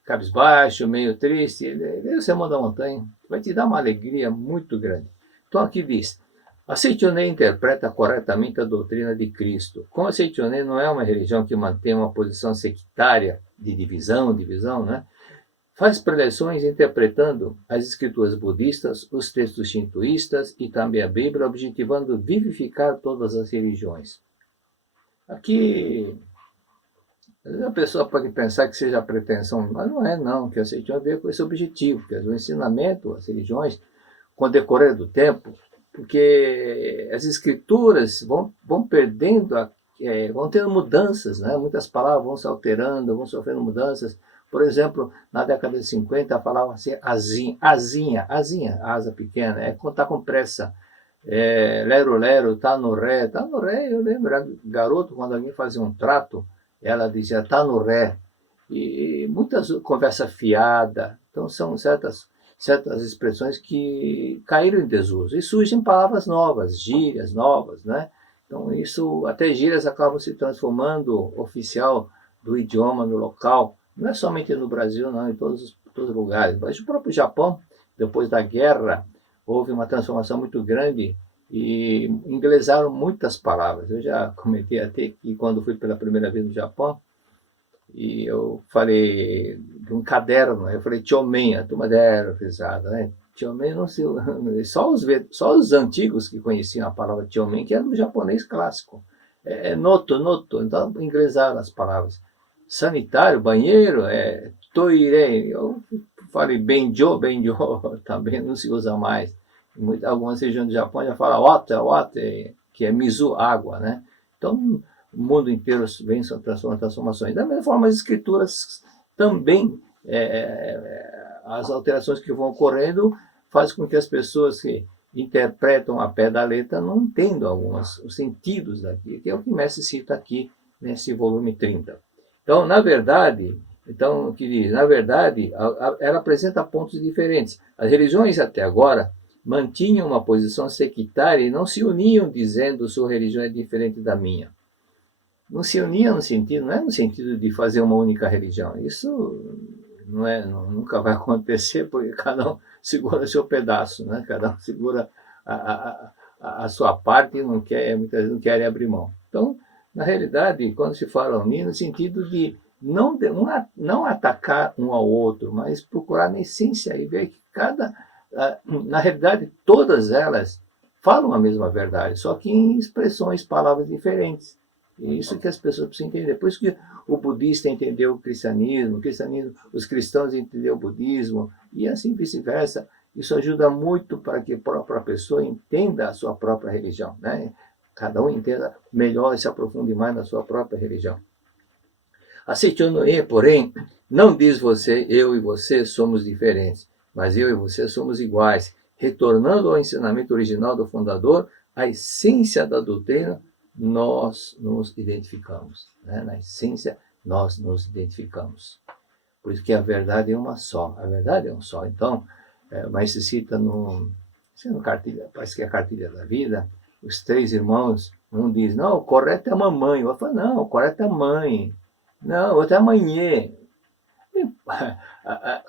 cabisbaixo, meio triste, o Sermão da Montanha vai te dar uma alegria muito grande. Então aqui diz: a Seitonê interpreta corretamente a doutrina de Cristo. Como a Seitonê não é uma religião que mantém uma posição sectária de divisão, né? Faz preleções interpretando as escrituras budistas, os textos shintoístas e também a Bíblia, objetivando vivificar todas as religiões. Aqui, às vezes a pessoa pode pensar que seja pretensão, mas não é não, que a Seitonê veio com esse objetivo, que é o ensinamento, as religiões, com o decorrer do tempo, porque as escrituras vão perdendo, vão tendo mudanças, né? Muitas palavras vão se alterando, vão sofrendo mudanças. Por exemplo, na década de 50 falava assim, asinha, asa pequena, quando está com pressa. Lero, tá no ré, eu lembro, era garoto, quando alguém fazia um trato, ela dizia, tá no ré. E muitas conversa fiada, então são certas expressões que caíram em desuso. E surgem palavras novas, gírias novas, né? Então isso, até gírias acabam se transformando oficial do idioma no local. Não é somente no Brasil, não, em todos os lugares. Mas o próprio Japão, depois da guerra, houve uma transformação muito grande e inglesaram muitas palavras. Eu já comentei até que quando fui pela primeira vez no Japão, e eu falei de um caderno, eu falei chomen, a turma dera risada, né? Chomen não se... Só os antigos que conheciam a palavra chomen, que era do japonês clássico. Noto, então inglesaram as palavras. Sanitário, banheiro, toire. Eu falei benjo, também não se usa mais. Em algumas regiões do Japão já fala water, que é mizu, água, né? Então, o mundo inteiro vem transformações. Da mesma forma, as escrituras também, as alterações que vão ocorrendo, fazem com que as pessoas que interpretam a pé da letra não entendam os sentidos daqui, que é o que o mestre cita aqui nesse volume 30. Então, na verdade, ela apresenta pontos diferentes. As religiões até agora mantinham uma posição sectária e não se uniam dizendo sua religião é diferente da minha. Não se uniam no sentido, não é no sentido de fazer uma única religião. Isso nunca vai acontecer, porque cada um segura o seu pedaço, né? Cada um segura a sua parte e muitas vezes não querem abrir mão. Então, na realidade, quando se fala unir, no sentido de não atacar um ao outro, mas procurar na essência e ver que na realidade, todas elas falam a mesma verdade, só que em expressões, palavras diferentes. E isso que as pessoas precisam entender. Por isso que o budista entendeu o cristianismo, os cristãos entenderam o budismo, e assim vice-versa. Isso ajuda muito para que a própria pessoa entenda a sua própria religião, né? Cada um entenda melhor e se aprofunde mais na sua própria religião. A Seitonê, porém, não diz eu e você somos diferentes. mas eu e você somos iguais. Retornando ao ensinamento original do fundador, a essência da doutrina, nós nos identificamos. Né? Na essência, nós nos identificamos. Por isso que a verdade é uma só. A verdade é um só. Então, mas se cita no cartilha, parece que é a cartilha da vida, os três irmãos, um diz, não, o correto é a mamãe. O outro fala, não, o correto é a mãe. Não, o outro é a manhê.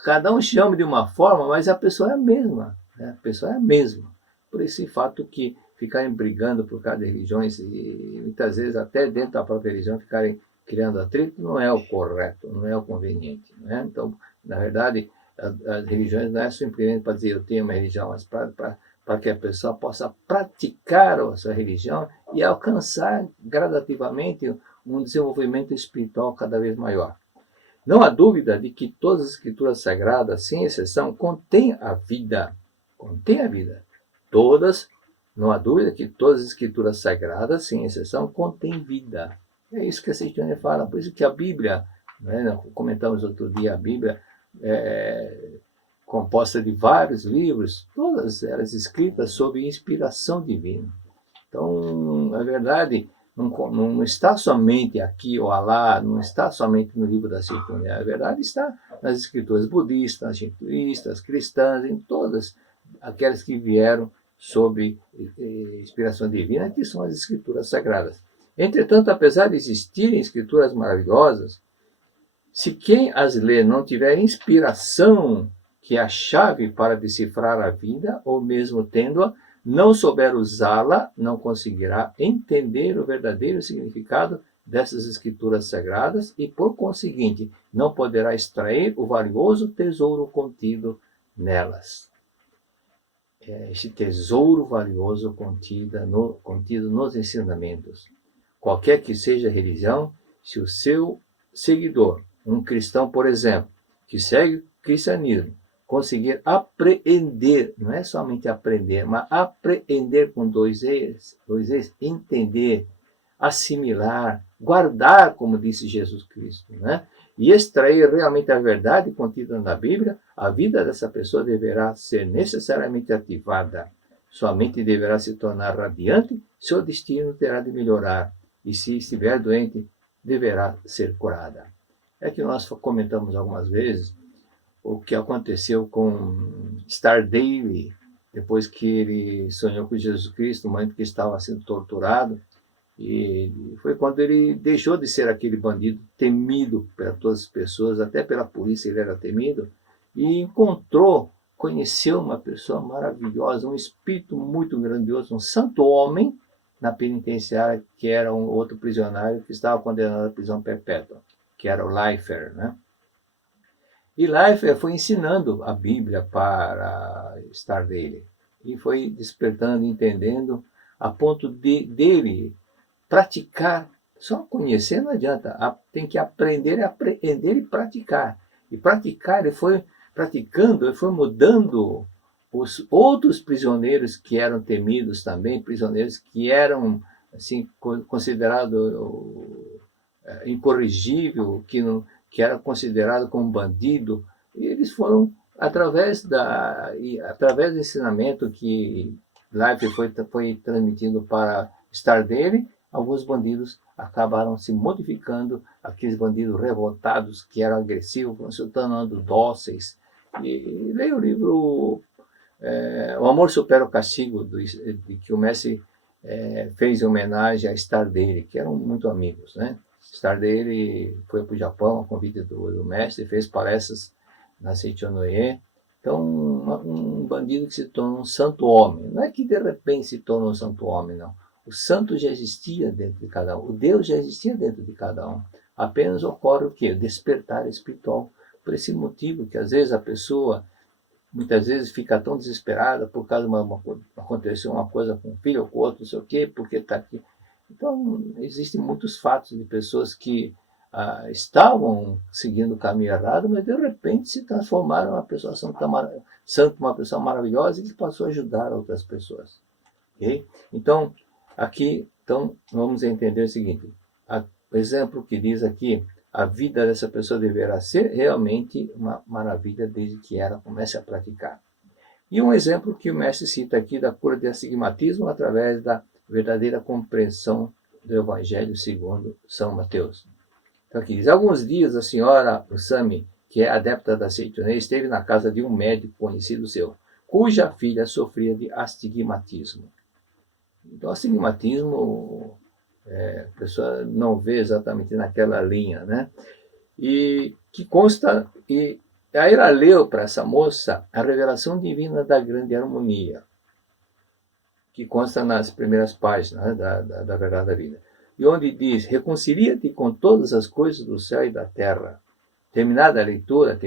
Cada um chama de uma forma, mas a pessoa é a mesma. Né? A pessoa é a mesma. Por esse fato que ficarem brigando por causa de religiões, e muitas vezes até dentro da própria religião ficarem criando atrito, não é o correto, não é o conveniente. Né? Então, na verdade, as religiões não é simplesmente para dizer eu tenho uma religião, mas para que a pessoa possa praticar a sua religião e alcançar gradativamente um desenvolvimento espiritual cada vez maior. Não há dúvida de que todas as escrituras sagradas, sem exceção, contêm a vida. Contêm a vida. Não há dúvida que todas as escrituras sagradas, sem exceção, contêm vida. É isso que a Cistiane fala. Por isso que a Bíblia, né, comentamos outro dia, a Bíblia é composta de vários livros, todas elas escritas sob inspiração divina. Então, a verdade não está somente aqui ou lá, não está somente no livro da Sintonia. A verdade está nas escrituras budistas, hinduístas, cristãs, em todas aquelas que vieram sob inspiração divina, que são as escrituras sagradas. Entretanto, apesar de existirem escrituras maravilhosas, se quem as lê não tiver inspiração, que é a chave para decifrar a vida, ou mesmo tendo-a, não souber usá-la, não conseguirá entender o verdadeiro significado dessas escrituras sagradas e, por conseguinte, não poderá extrair o valioso tesouro contido nelas. Este tesouro valioso contido nos ensinamentos. Qualquer que seja a religião, se o seu seguidor, um cristão, por exemplo, que segue o cristianismo, conseguir apreender, não é somente aprender, mas apreender com dois e's, entender, assimilar, guardar, como disse Jesus Cristo, né? E extrair realmente a verdade contida na Bíblia, a vida dessa pessoa deverá ser necessariamente ativada. Sua mente deverá se tornar radiante, seu destino terá de melhorar, e se estiver doente, deverá ser curada. É que nós comentamos algumas vezes o que aconteceu com Star Daily, depois que ele sonhou com Jesus Cristo, no momento que estava sendo torturado, e foi quando ele deixou de ser aquele bandido temido por todas as pessoas, até pela polícia ele era temido, e conheceu uma pessoa maravilhosa, um espírito muito grandioso, um santo homem na penitenciária, que era um outro prisionário que estava condenado à prisão perpétua, que era o Leifer, né? E Leifer foi ensinando a Bíblia para Star Daily, e foi despertando, entendendo, a ponto dele praticar. Só conhecer não adianta, tem que aprender e praticar. E praticar, ele foi praticando, ele foi mudando os outros prisioneiros que eram temidos também, prisioneiros que eram assim, considerados incorrigível, que era considerado como bandido, e eles foram, através do ensinamento que Life foi transmitindo para Star Daily, alguns bandidos acabaram se modificando, aqueles bandidos revoltados, que eram agressivos, foram se tornando dóceis. E leia o livro O Amor Supera o Castigo, de que o Messi fez em homenagem a Star Daily, que eram muito amigos, né? Star Daily foi para o Japão, a convite do mestre, fez palestras na Seichonoye. Então, um bandido que se torna um santo homem. Não é que de repente se torna um santo homem, não. O santo já existia dentro de cada um. O Deus já existia dentro de cada um. Apenas ocorre o quê? O despertar espiritual. Por esse motivo que às vezes a pessoa, muitas vezes, fica tão desesperada por causa de aconteceu uma coisa com um filho ou com outro, não sei o quê, porque está aqui. Então, existem muitos fatos de pessoas que estavam seguindo o caminho errado, mas de repente se transformaram em uma pessoa santa, uma pessoa maravilhosa, e que passou a ajudar outras pessoas. Okay? Então, vamos entender o seguinte: o exemplo que diz aqui, a vida dessa pessoa deverá ser realmente uma maravilha desde que ela comece a praticar. E um exemplo que o mestre cita aqui da cura de astigmatismo através da verdadeira compreensão do Evangelho segundo São Mateus. Então aqui diz, alguns dias a senhora Usami, que é adepta da Seitonê, esteve na casa de um médico conhecido seu, cuja filha sofria de astigmatismo. Então, astigmatismo, a pessoa não vê exatamente naquela linha, né? E que consta, e aí ela leu para essa moça a revelação divina da grande harmonia, que consta nas primeiras páginas, né, da Verdade da Vida. E onde diz, reconcilia-te com todas as coisas do céu e da terra. Terminada a leitura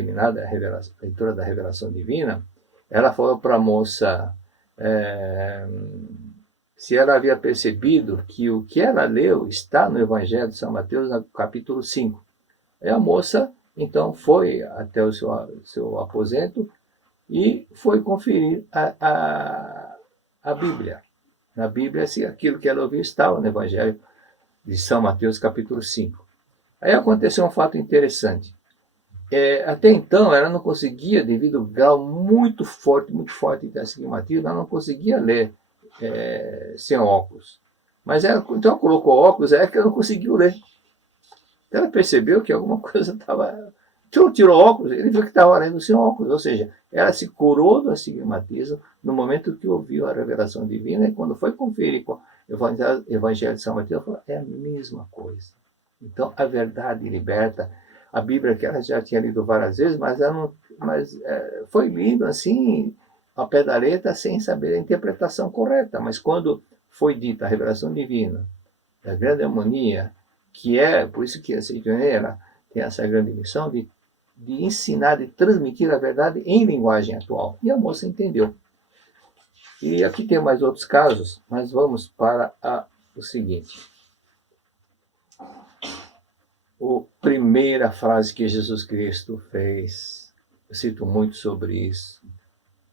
da revelação divina, ela falou para a moça se ela havia percebido que o que ela leu está no Evangelho de São Mateus, no capítulo 5. E a moça, então, foi até o seu aposento e foi conferir a Bíblia. Na Bíblia, se aquilo que ela ouviu estava no Evangelho de São Mateus, capítulo 5. Aí aconteceu um fato interessante. Até então, ela não conseguia, devido ao grau muito forte de astigmatismo, ela não conseguia ler sem óculos. Mas então ela colocou óculos, que ela não conseguiu ler. Então ela percebeu que alguma coisa estava... Tirou óculos, ele viu que estava lendo sem óculos. Ou seja, ela se curou do astigmatismo no momento que ouviu a revelação divina, e quando foi conferir com o Evangelho de São Mateus, falou, é a mesma coisa. Então a verdade liberta. A Bíblia que ela já tinha lido várias vezes, mas foi lido assim, ao pé da letra, sem saber a interpretação correta. Mas quando foi dita a revelação divina, da grande harmonia, que por isso que a Seitonê tem essa grande missão de ensinar, de transmitir a verdade em linguagem atual. E a moça entendeu. E aqui tem mais outros casos, mas vamos para o seguinte. A primeira frase que Jesus Cristo fez, eu cito muito sobre isso,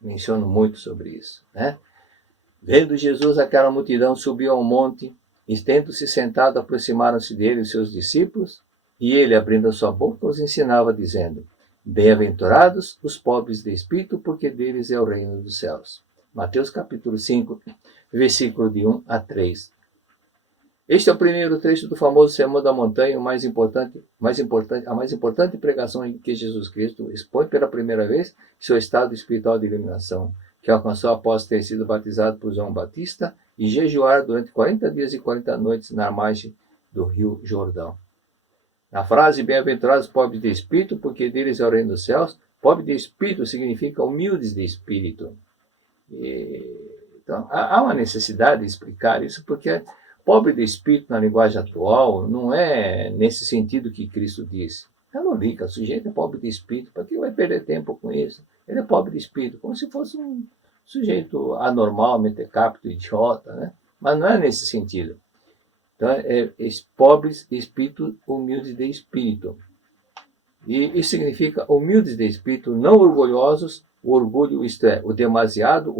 menciono muito sobre isso, né? Vendo Jesus aquela multidão, subiu ao monte, e tendo-se sentado, aproximaram-se dele os seus discípulos, e ele, abrindo a sua boca, os ensinava, dizendo, bem-aventurados os pobres de espírito, porque deles é o reino dos céus. Mateus capítulo 5, versículo de 1 a 3. Este é o primeiro trecho do famoso Sermão da Montanha, a mais importante pregação em que Jesus Cristo expõe pela primeira vez seu estado espiritual de iluminação, que alcançou após ter sido batizado por João Batista e jejuar durante 40 dias e 40 noites na margem do rio Jordão. Na frase, bem-aventurados pobres de espírito, porque deles é o reino dos céus, pobre de espírito significa humildes de espírito. Então, há uma necessidade de explicar isso, porque pobre de espírito, na linguagem atual, não é nesse sentido que Cristo disse. Eu não liga, o sujeito é pobre de espírito, para que vai perder tempo com isso? Ele é pobre de espírito, como se fosse um sujeito anormal, mentecapto, idiota, né? Mas não é nesse sentido. Então, pobres de espírito, humildes de espírito. E isso significa humildes de espírito, não orgulhosos. O orgulho, isto é, o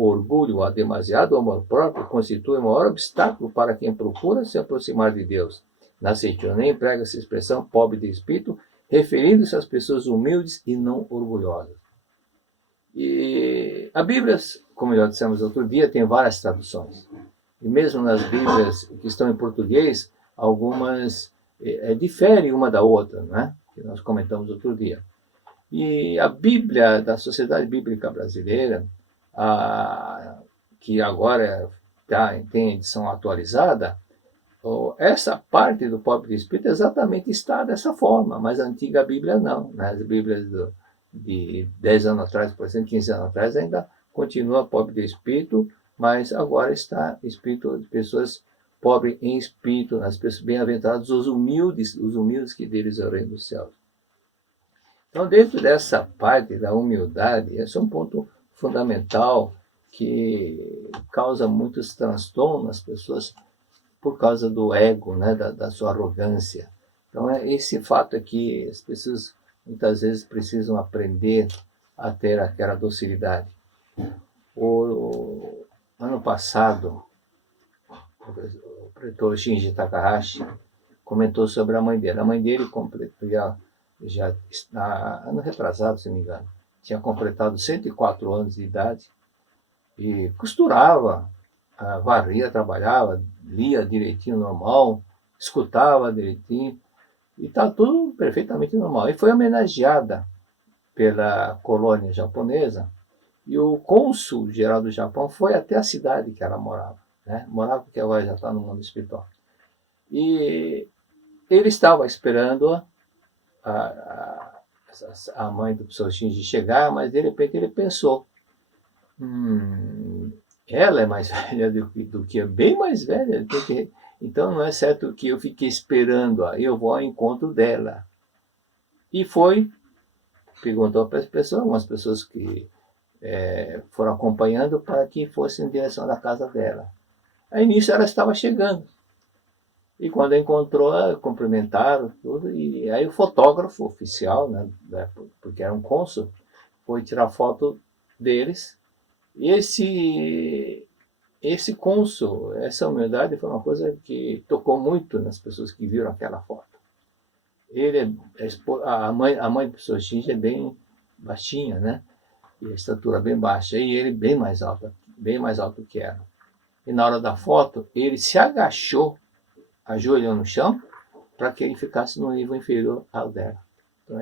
orgulho, o demasiado amor próprio, constitui o maior obstáculo para quem procura se aproximar de Deus. Na Seitonê emprega essa expressão pobre de espírito, referindo-se às pessoas humildes e não orgulhosas. E a Bíblia, como já dissemos outro dia, tem várias traduções. E mesmo nas Bíblias que estão em português, algumas diferem uma da outra, né? Que nós comentamos outro dia. E a Bíblia da Sociedade Bíblica Brasileira, que agora tem edição atualizada, essa parte do pobre de espírito exatamente está dessa forma, mas a antiga Bíblia não. Né? As Bíblias de 10 anos atrás, por exemplo, 15 anos atrás, ainda continua pobre de espírito, mas agora está espírito de pessoas pobres em espírito, as pessoas bem-aventuradas, os humildes que deles é o reino dos céus. Então, dentro dessa parte da humildade, esse é um ponto fundamental que causa muitos transtornos nas pessoas por causa do ego, né, da sua arrogância. Então, esse fato aqui, as pessoas muitas vezes precisam aprender a ter aquela docilidade. O ano passado, o pretor Shinji Takahashi, comentou sobre a mãe dele. A mãe dele completou, já ano retrasado, se não me engano, tinha completado 104 anos de idade e costurava, varria, trabalhava, lia direitinho normal, escutava direitinho, e está tudo perfeitamente normal. E foi homenageada pela colônia japonesa, e o cônsul geral do Japão foi até a cidade que ela morava, né? Morava porque agora já está no mundo espiritual. E ele estava esperando a, a mãe do Psoe Shinji chegar, mas de repente ele pensou, ela é mais velha do que bem mais velha, então não é certo que eu fiquei esperando, eu vou ao encontro dela. E foi, perguntou para as pessoas, algumas pessoas que foram acompanhando para que fosse em direção da casa dela. Aí nisso ela estava chegando. E quando encontrou, cumprimentaram tudo, e aí o fotógrafo oficial, né, porque era um cônsul, foi tirar foto deles. E esse cônsul, essa humildade foi uma coisa que tocou muito nas pessoas que viram aquela foto. Ele a mãe do Psoe Shinji é bem baixinha, né? E a estatura bem baixa, e ele bem mais alto que ela. E na hora da foto, ele se agachou, ajoelhou no chão, para que ele ficasse no nível inferior ao dela. Então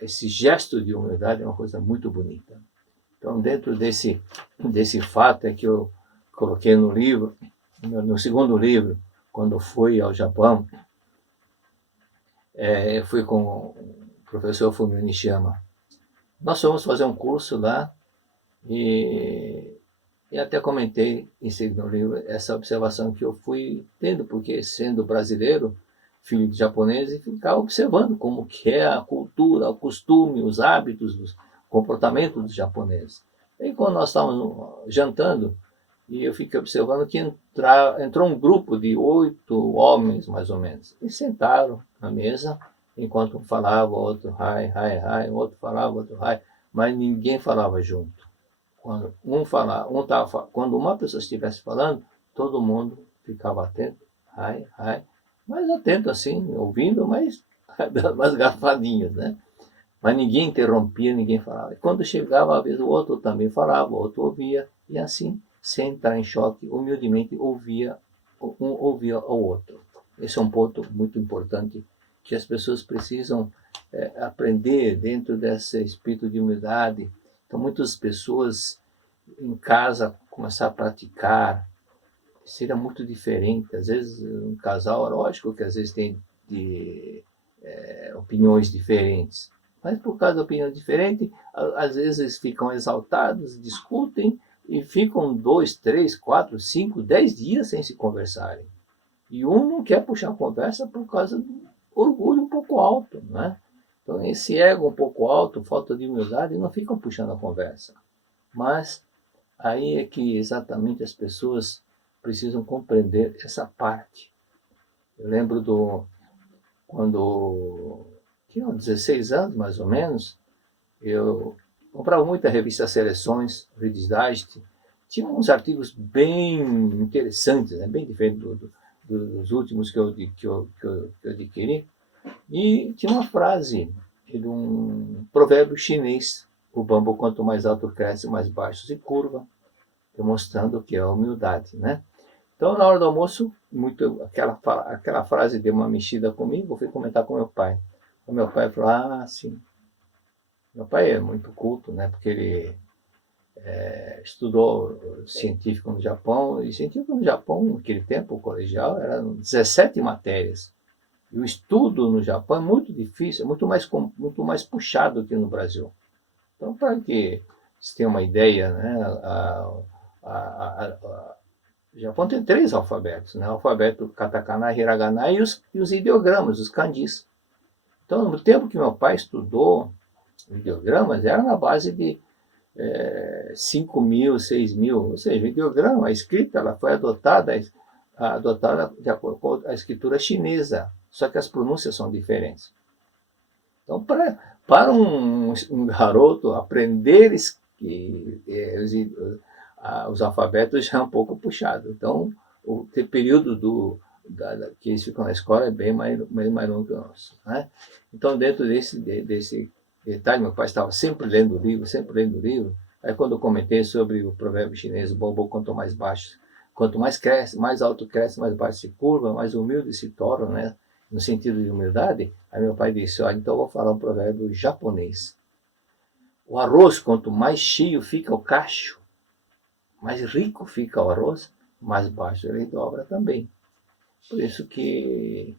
esse gesto de humildade é uma coisa muito bonita. Então, dentro desse fato é que eu coloquei no livro, no segundo livro, quando fui ao Japão, eu fui com o professor Fumio Nishiyama. Nós fomos fazer um curso lá e até comentei em seguida no livro essa observação que eu fui tendo, porque sendo brasileiro, filho de japonês, e ficava observando como que é a cultura, o costume, os hábitos, o comportamento dos japoneses. E quando nós estávamos jantando, e eu fiquei observando que entrou um grupo de 8 homens, mais ou menos, e sentaram na mesa, enquanto um falava, o outro hai, hai, hai, o outro falava, o outro hai, mas ninguém falava junto. Quando quando uma pessoa estivesse falando, todo mundo ficava atento, hai, hai, mas atento assim, ouvindo, mas dando umas garfadinhas, né? Mas ninguém interrompia, ninguém falava. E quando chegava a vez, o outro também falava, o outro ouvia, e assim, sem entrar em choque, humildemente um ouvia ao outro. Esse é um ponto muito importante que as pessoas precisam aprender dentro desse espírito de humildade. Então, muitas pessoas em casa começar a praticar, seria muito diferente. Às vezes, um casal, lógico que às vezes tem opiniões diferentes, mas por causa da opinião diferente, às vezes eles ficam exaltados, discutem e ficam 2, 3, 4, 5, 10 dias sem se conversarem. E um não quer puxar a conversa por causa do orgulho um pouco alto, né? Então, esse ego um pouco alto, falta de humildade, não ficam puxando a conversa. Mas aí é que exatamente as pessoas precisam compreender essa parte. Eu lembro quando tinha 16 anos, mais ou menos, eu comprava muita revista Seleções, Reader's Digest, tinha uns artigos bem interessantes, né? Bem diferentes dos últimos que eu adquiri, e tinha uma frase de um provérbio chinês: o bambu quanto mais alto cresce, mais baixo se curva, demonstrando que é a humildade, né? Então, na hora do almoço, aquela frase deu uma mexida comigo, eu fui comentar com meu pai. O meu pai falou, sim. Meu pai é muito culto, né? Porque ele estudou científico no Japão, e científico no Japão, naquele tempo, o colegial, eram 17 matérias. E o estudo no Japão é muito difícil, é muito mais puxado que no Brasil. Então, para que você tenha uma ideia, né? O Japão tem 3 alfabetos, né? O alfabeto katakana, hiragana e os ideogramas, os kanjis. Então, no tempo que meu pai estudou ideogramas, era na base de 5.000, 6.000, ou seja, o ideograma, a escrita, ela foi adotada de acordo com a escritura chinesa, só que as pronúncias são diferentes. Então, para um garoto aprender os alfabetos já é um pouco puxado. Então, o período que eles ficam na escola é bem mais longo que o nosso, né? Então, dentro desse detalhe, meu pai estava sempre lendo livro, Aí, quando eu comentei sobre o provérbio chinês, o bobo, quanto mais cresce, mais alto cresce, mais baixo se curva, mais humilde se torna, né? No sentido de humildade. Aí meu pai disse, então eu vou falar um provérbio japonês. O arroz, quanto mais cheio fica o cacho, mais rico fica o arroz, mais baixo ele dobra também. Por isso que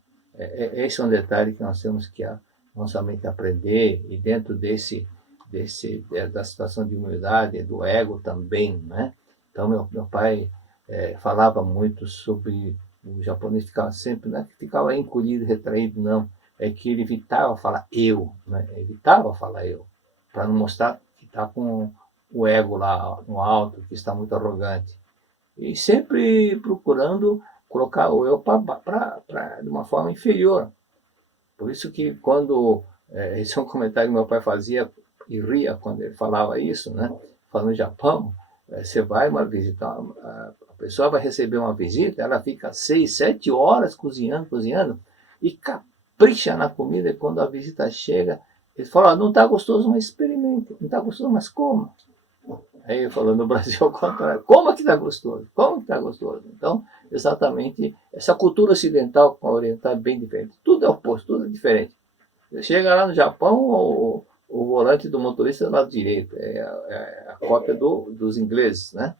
esse é um detalhe que nós temos que não somente aprender, e dentro da situação de humildade, do ego também, né? Então meu pai falava muito sobre o japonês, ficava sempre, não é que ficava encolhido, retraído, não, é que ele evitava falar eu, né? Evitava falar eu, para não mostrar que está com o ego lá no alto, que está muito arrogante. E sempre procurando colocar o eu de uma forma inferior. Por isso que quando, esse é um comentário que meu pai fazia e ria quando ele falava isso, né? Falando no Japão, você vai visitar, a pessoa vai receber uma visita, ela fica 6, 7 horas cozinhando, e capricha na comida, e quando a visita chega, ele fala, não está gostoso, mas experimente, não está gostoso, mas coma. Aí ele falou, no Brasil ao contrário, como que está gostoso? Como que está gostoso? Então, exatamente, essa cultura ocidental com a oriental é bem diferente. Tudo é oposto, tudo é diferente. Chega lá no Japão, o volante do motorista é do lado direito, é a cópia dos ingleses, né?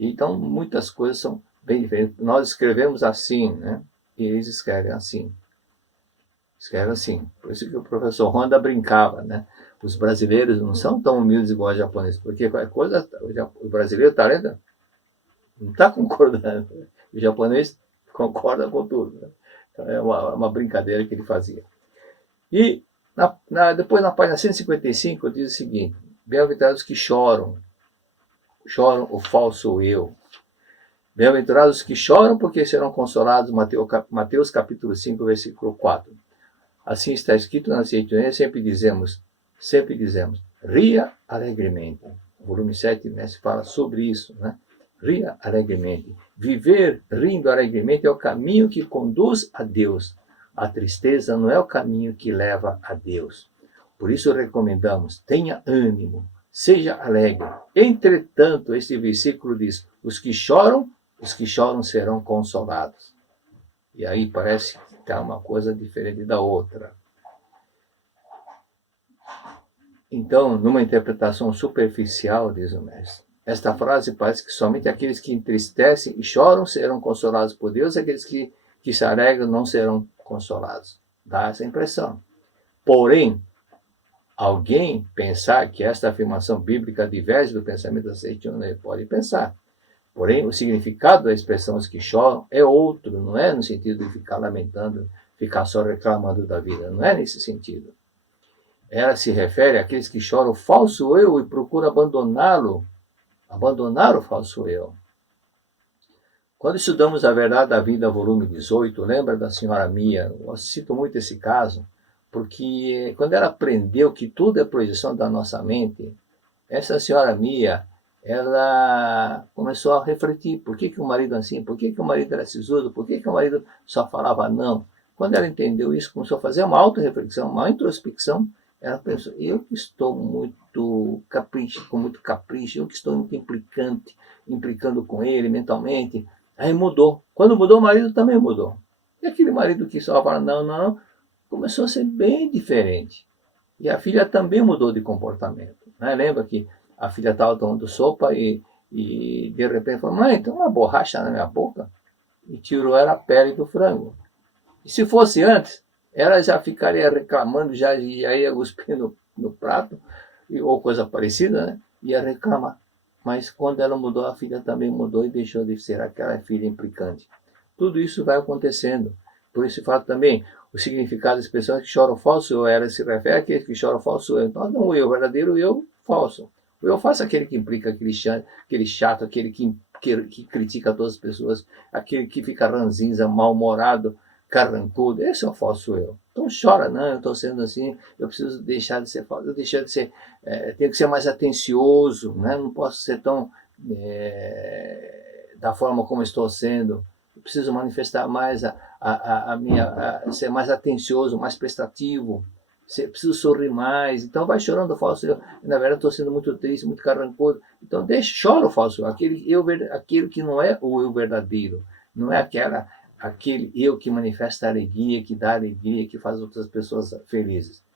Então, muitas coisas são bem diferentes. Nós escrevemos assim, né? E eles escrevem assim. Escrevem assim. Por isso que o professor Honda brincava, né? Os brasileiros não são tão humildes igual os japoneses, porque qualquer coisa, o brasileiro está lendo, não está concordando. O japonês concorda com tudo, né? Então, é uma brincadeira que ele fazia. E depois, na página 155, diz o seguinte: bem-aventurados que choram o falso eu. Bem-aventurados que choram, porque serão consolados. Mateus capítulo 5, versículo 4. Assim está escrito na Escritura, sempre dizemos, ria alegremente. O volume 7, mestre, fala sobre isso, né? Ria alegremente. Viver rindo alegremente é o caminho que conduz a Deus. A tristeza não é o caminho que leva a Deus. Por isso recomendamos, tenha ânimo, seja alegre. Entretanto, este versículo diz, os que choram serão consolados. E aí parece que é uma coisa diferente da outra. Então, numa interpretação superficial, diz o mestre, esta frase parece que somente aqueles que entristecem e choram serão consolados por Deus, e aqueles que se alegram não serão consolados. Dá essa impressão. Porém, alguém pensar que esta afirmação bíblica diverge do pensamento da Seitonê, pode pensar. Porém, o significado da expressão os que choram é outro, não é no sentido de ficar lamentando, ficar só reclamando da vida, não é nesse sentido. Ela se refere àqueles que choram o falso eu e procuram abandonar o falso eu. Quando estudamos A Verdade da Vida, volume 18, lembra da senhora Mia? Eu cito muito esse caso, porque quando ela aprendeu que tudo é projeção da nossa mente, essa senhora Mia, ela começou a refletir, por que o marido é assim, por que o marido era sisudo, por que o marido só falava não. Quando ela entendeu isso, começou a fazer uma auto-reflexão, uma introspecção, ela pensou, eu que estou com muito capricho, eu que estou muito implicando com ele mentalmente. Aí mudou. Quando mudou, o marido também mudou. E aquele marido que só fala não, começou a ser bem diferente. E a filha também mudou de comportamento, né? Lembra que a filha estava tomando sopa e de repente falou, mãe, tem uma borracha na minha boca? E tirou a pele do frango. E se fosse antes, ela já ficaria reclamando, já ia cuspir no prato, ou coisa parecida, né? Ia reclamar. Mas quando ela mudou, a filha também mudou e deixou de ser aquela filha implicante. Tudo isso vai acontecendo. Por esse fato também, o significado das pessoas que choram falso eu, ela se refere àqueles que choram falso eu. Então, não o eu verdadeiro, o eu falso. O eu falso é aquele que implica, aquele chato, aquele que critica todas as pessoas, aquele que fica ranzinza, mal-humorado, carrancudo. Esse é o falso eu. Então chora, não, eu estou sendo assim, eu preciso deixar de ser falso, tenho que ser mais atencioso, né? Não posso ser tão da forma como estou sendo. Eu preciso manifestar mais ser mais atencioso, mais prestativo. Preciso sorrir mais. Então vai chorando o falso eu. Na verdade, estou sendo muito triste, muito carrancudo. Então chora o falso eu. Aquele que não é o eu verdadeiro. Não é aquele eu que manifesta alegria, que dá alegria, que faz outras pessoas felizes.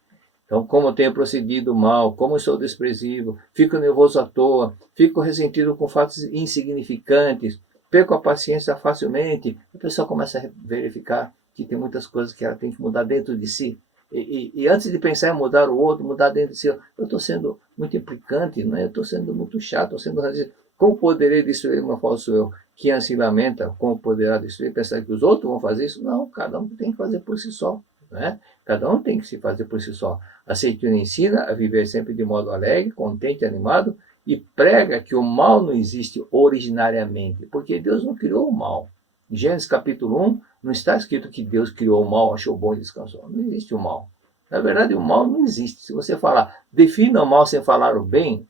Então, como eu tenho procedido mal, como eu sou desprezível, fico nervoso à toa, fico ressentido com fatos insignificantes, perco a paciência facilmente, a pessoa começa a verificar que tem muitas coisas que ela tem que mudar dentro de si. E antes de pensar em mudar o outro, mudar dentro de si, eu estou sendo muito implicante, eu estou sendo muito chato, como poderei destruir meu falso eu? Que assim lamenta, como poderá destruir? Pensar que os outros vão fazer isso? Não, cada um tem que fazer por si só. Né? Cada um tem que se fazer por si só. A Seikyun ensina a viver sempre de modo alegre, contente, animado, e prega que o mal não existe originariamente, porque Deus não criou o mal. Em Gênesis capítulo 1, não está escrito que Deus criou o mal, achou bom e descansou. Não existe o mal. Na verdade, o mal não existe. Se você falar, defina o mal sem falar o bem,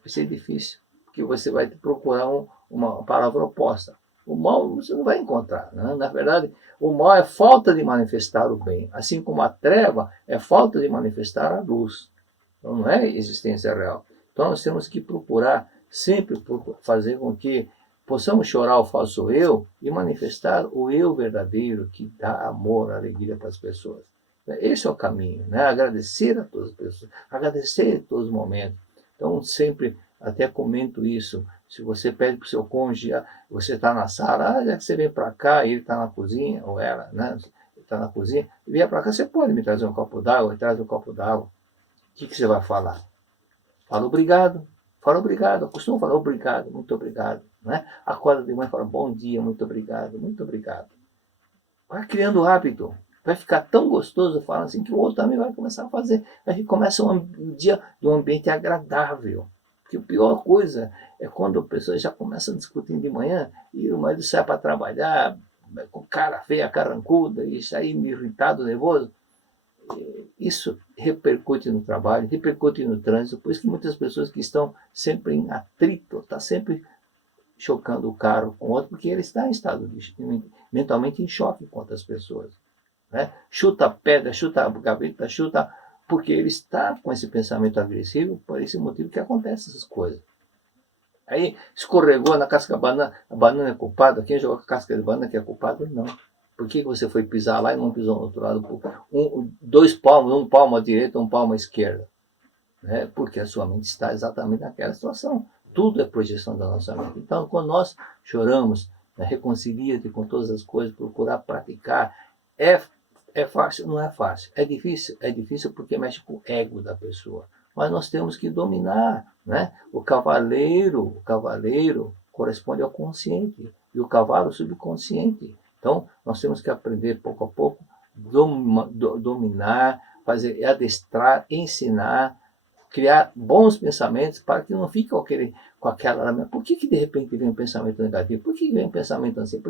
vai ser difícil, porque você vai procurar uma palavra oposta. O mal você não vai encontrar. Né? Na verdade, o mal é falta de manifestar o bem, assim como a treva é falta de manifestar a luz. Então, não é existência real. Então, nós temos que procurar sempre fazer com que possamos chorar o falso eu e manifestar o eu verdadeiro que dá amor, alegria para as pessoas. Esse é o caminho, né? Agradecer a todas as pessoas, agradecer em todos os momentos. Então, sempre, até comento isso, se você pede para o seu cônjuge, você está na sala, já que você vem para cá, ele está na cozinha, ou ela, né? Está na cozinha, vier para cá, você pode me trazer um copo d'água, ele traz um copo d'água. O que você vai falar? Fala obrigado, eu costumo falar obrigado, muito obrigado. Né? Acorda de manhã e fala bom dia, muito obrigado, muito obrigado. Vai criando o hábito, vai ficar tão gostoso falar assim que o outro também vai começar a fazer. A gente começa um dia de um ambiente agradável. Porque a pior coisa é quando a pessoa já começa a discutir de manhã e o marido sai para trabalhar com cara feia, carrancuda, e sai irritado, nervoso. Isso repercute no trabalho, repercute no trânsito, por isso que muitas pessoas que estão sempre em atrito, está sempre chocando o carro com o outro, porque ele está em estado mentalmente em choque com outras pessoas. Né? Chuta pedra, chuta a gaveta, chuta, porque ele está com esse pensamento agressivo, por esse motivo que acontecem essas coisas. Aí escorregou na casca da banana, a banana é culpada, quem jogou a casca de banana que é culpado? Não. Por que você foi pisar lá e não pisou no outro lado? Dois palmos, um palmo à direita, um palmo à esquerda. Né? Porque a sua mente está exatamente naquela situação. Tudo é projeção da nossa mente. Então, quando nós choramos, reconcilia-te com todas as coisas, procurar praticar, é fácil? Não é fácil. É difícil porque mexe com o ego da pessoa. Mas nós temos que dominar. Né? O cavaleiro corresponde ao consciente e o cavalo subconsciente. Então, nós temos que aprender pouco a pouco, dominar, fazer, adestrar, ensinar, criar bons pensamentos para que não fique com aquela... Por que de repente vem um pensamento negativo? Por que vem um pensamento assim?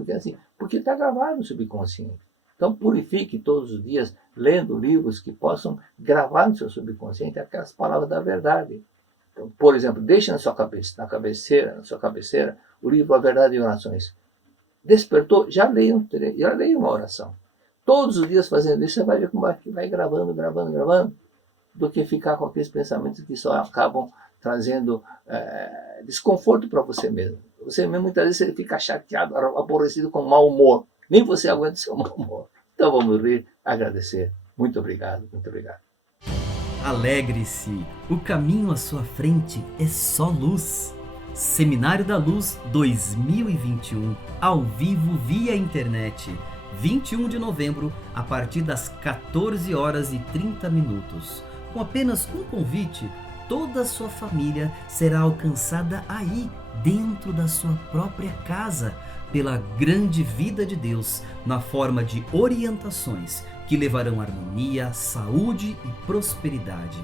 Porque está gravado no subconsciente. Então, purifique todos os dias, lendo livros que possam gravar no seu subconsciente aquelas palavras da verdade. Então, por exemplo, deixe na sua cabeceira, o livro A Verdade em Orações. Despertou, já leia uma oração. Todos os dias fazendo isso, você vai ver como vai gravando, do que ficar com aqueles pensamentos que só acabam trazendo desconforto para você mesmo. Você mesmo, muitas vezes, ele fica chateado, aborrecido, com mau humor. Nem você aguenta o seu mau humor. Então vamos rir, agradecer. Muito obrigado, muito obrigado. Alegre-se, o caminho à sua frente é só luz. Seminário da Luz 2021, ao vivo via internet, 21 de novembro, a partir das 14h30. Com apenas um convite, toda a sua família será alcançada aí, dentro da sua própria casa, pela grande vida de Deus, na forma de orientações que levarão harmonia, saúde e prosperidade.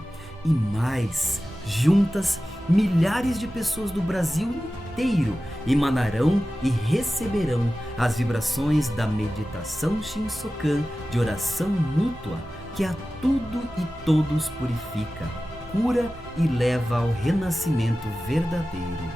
E mais, juntas, milhares de pessoas do Brasil inteiro emanarão e receberão as vibrações da meditação Shinsokan de oração mútua, que a tudo e todos purifica, cura e leva ao renascimento verdadeiro.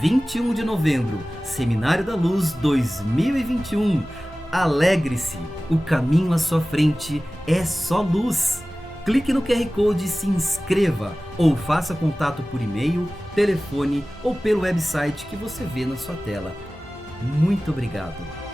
21 de novembro, Seminário da Luz 2021. Alegre-se, o caminho à sua frente é só luz. Clique no QR Code e se inscreva, ou faça contato por e-mail, telefone ou pelo website que você vê na sua tela. Muito obrigado.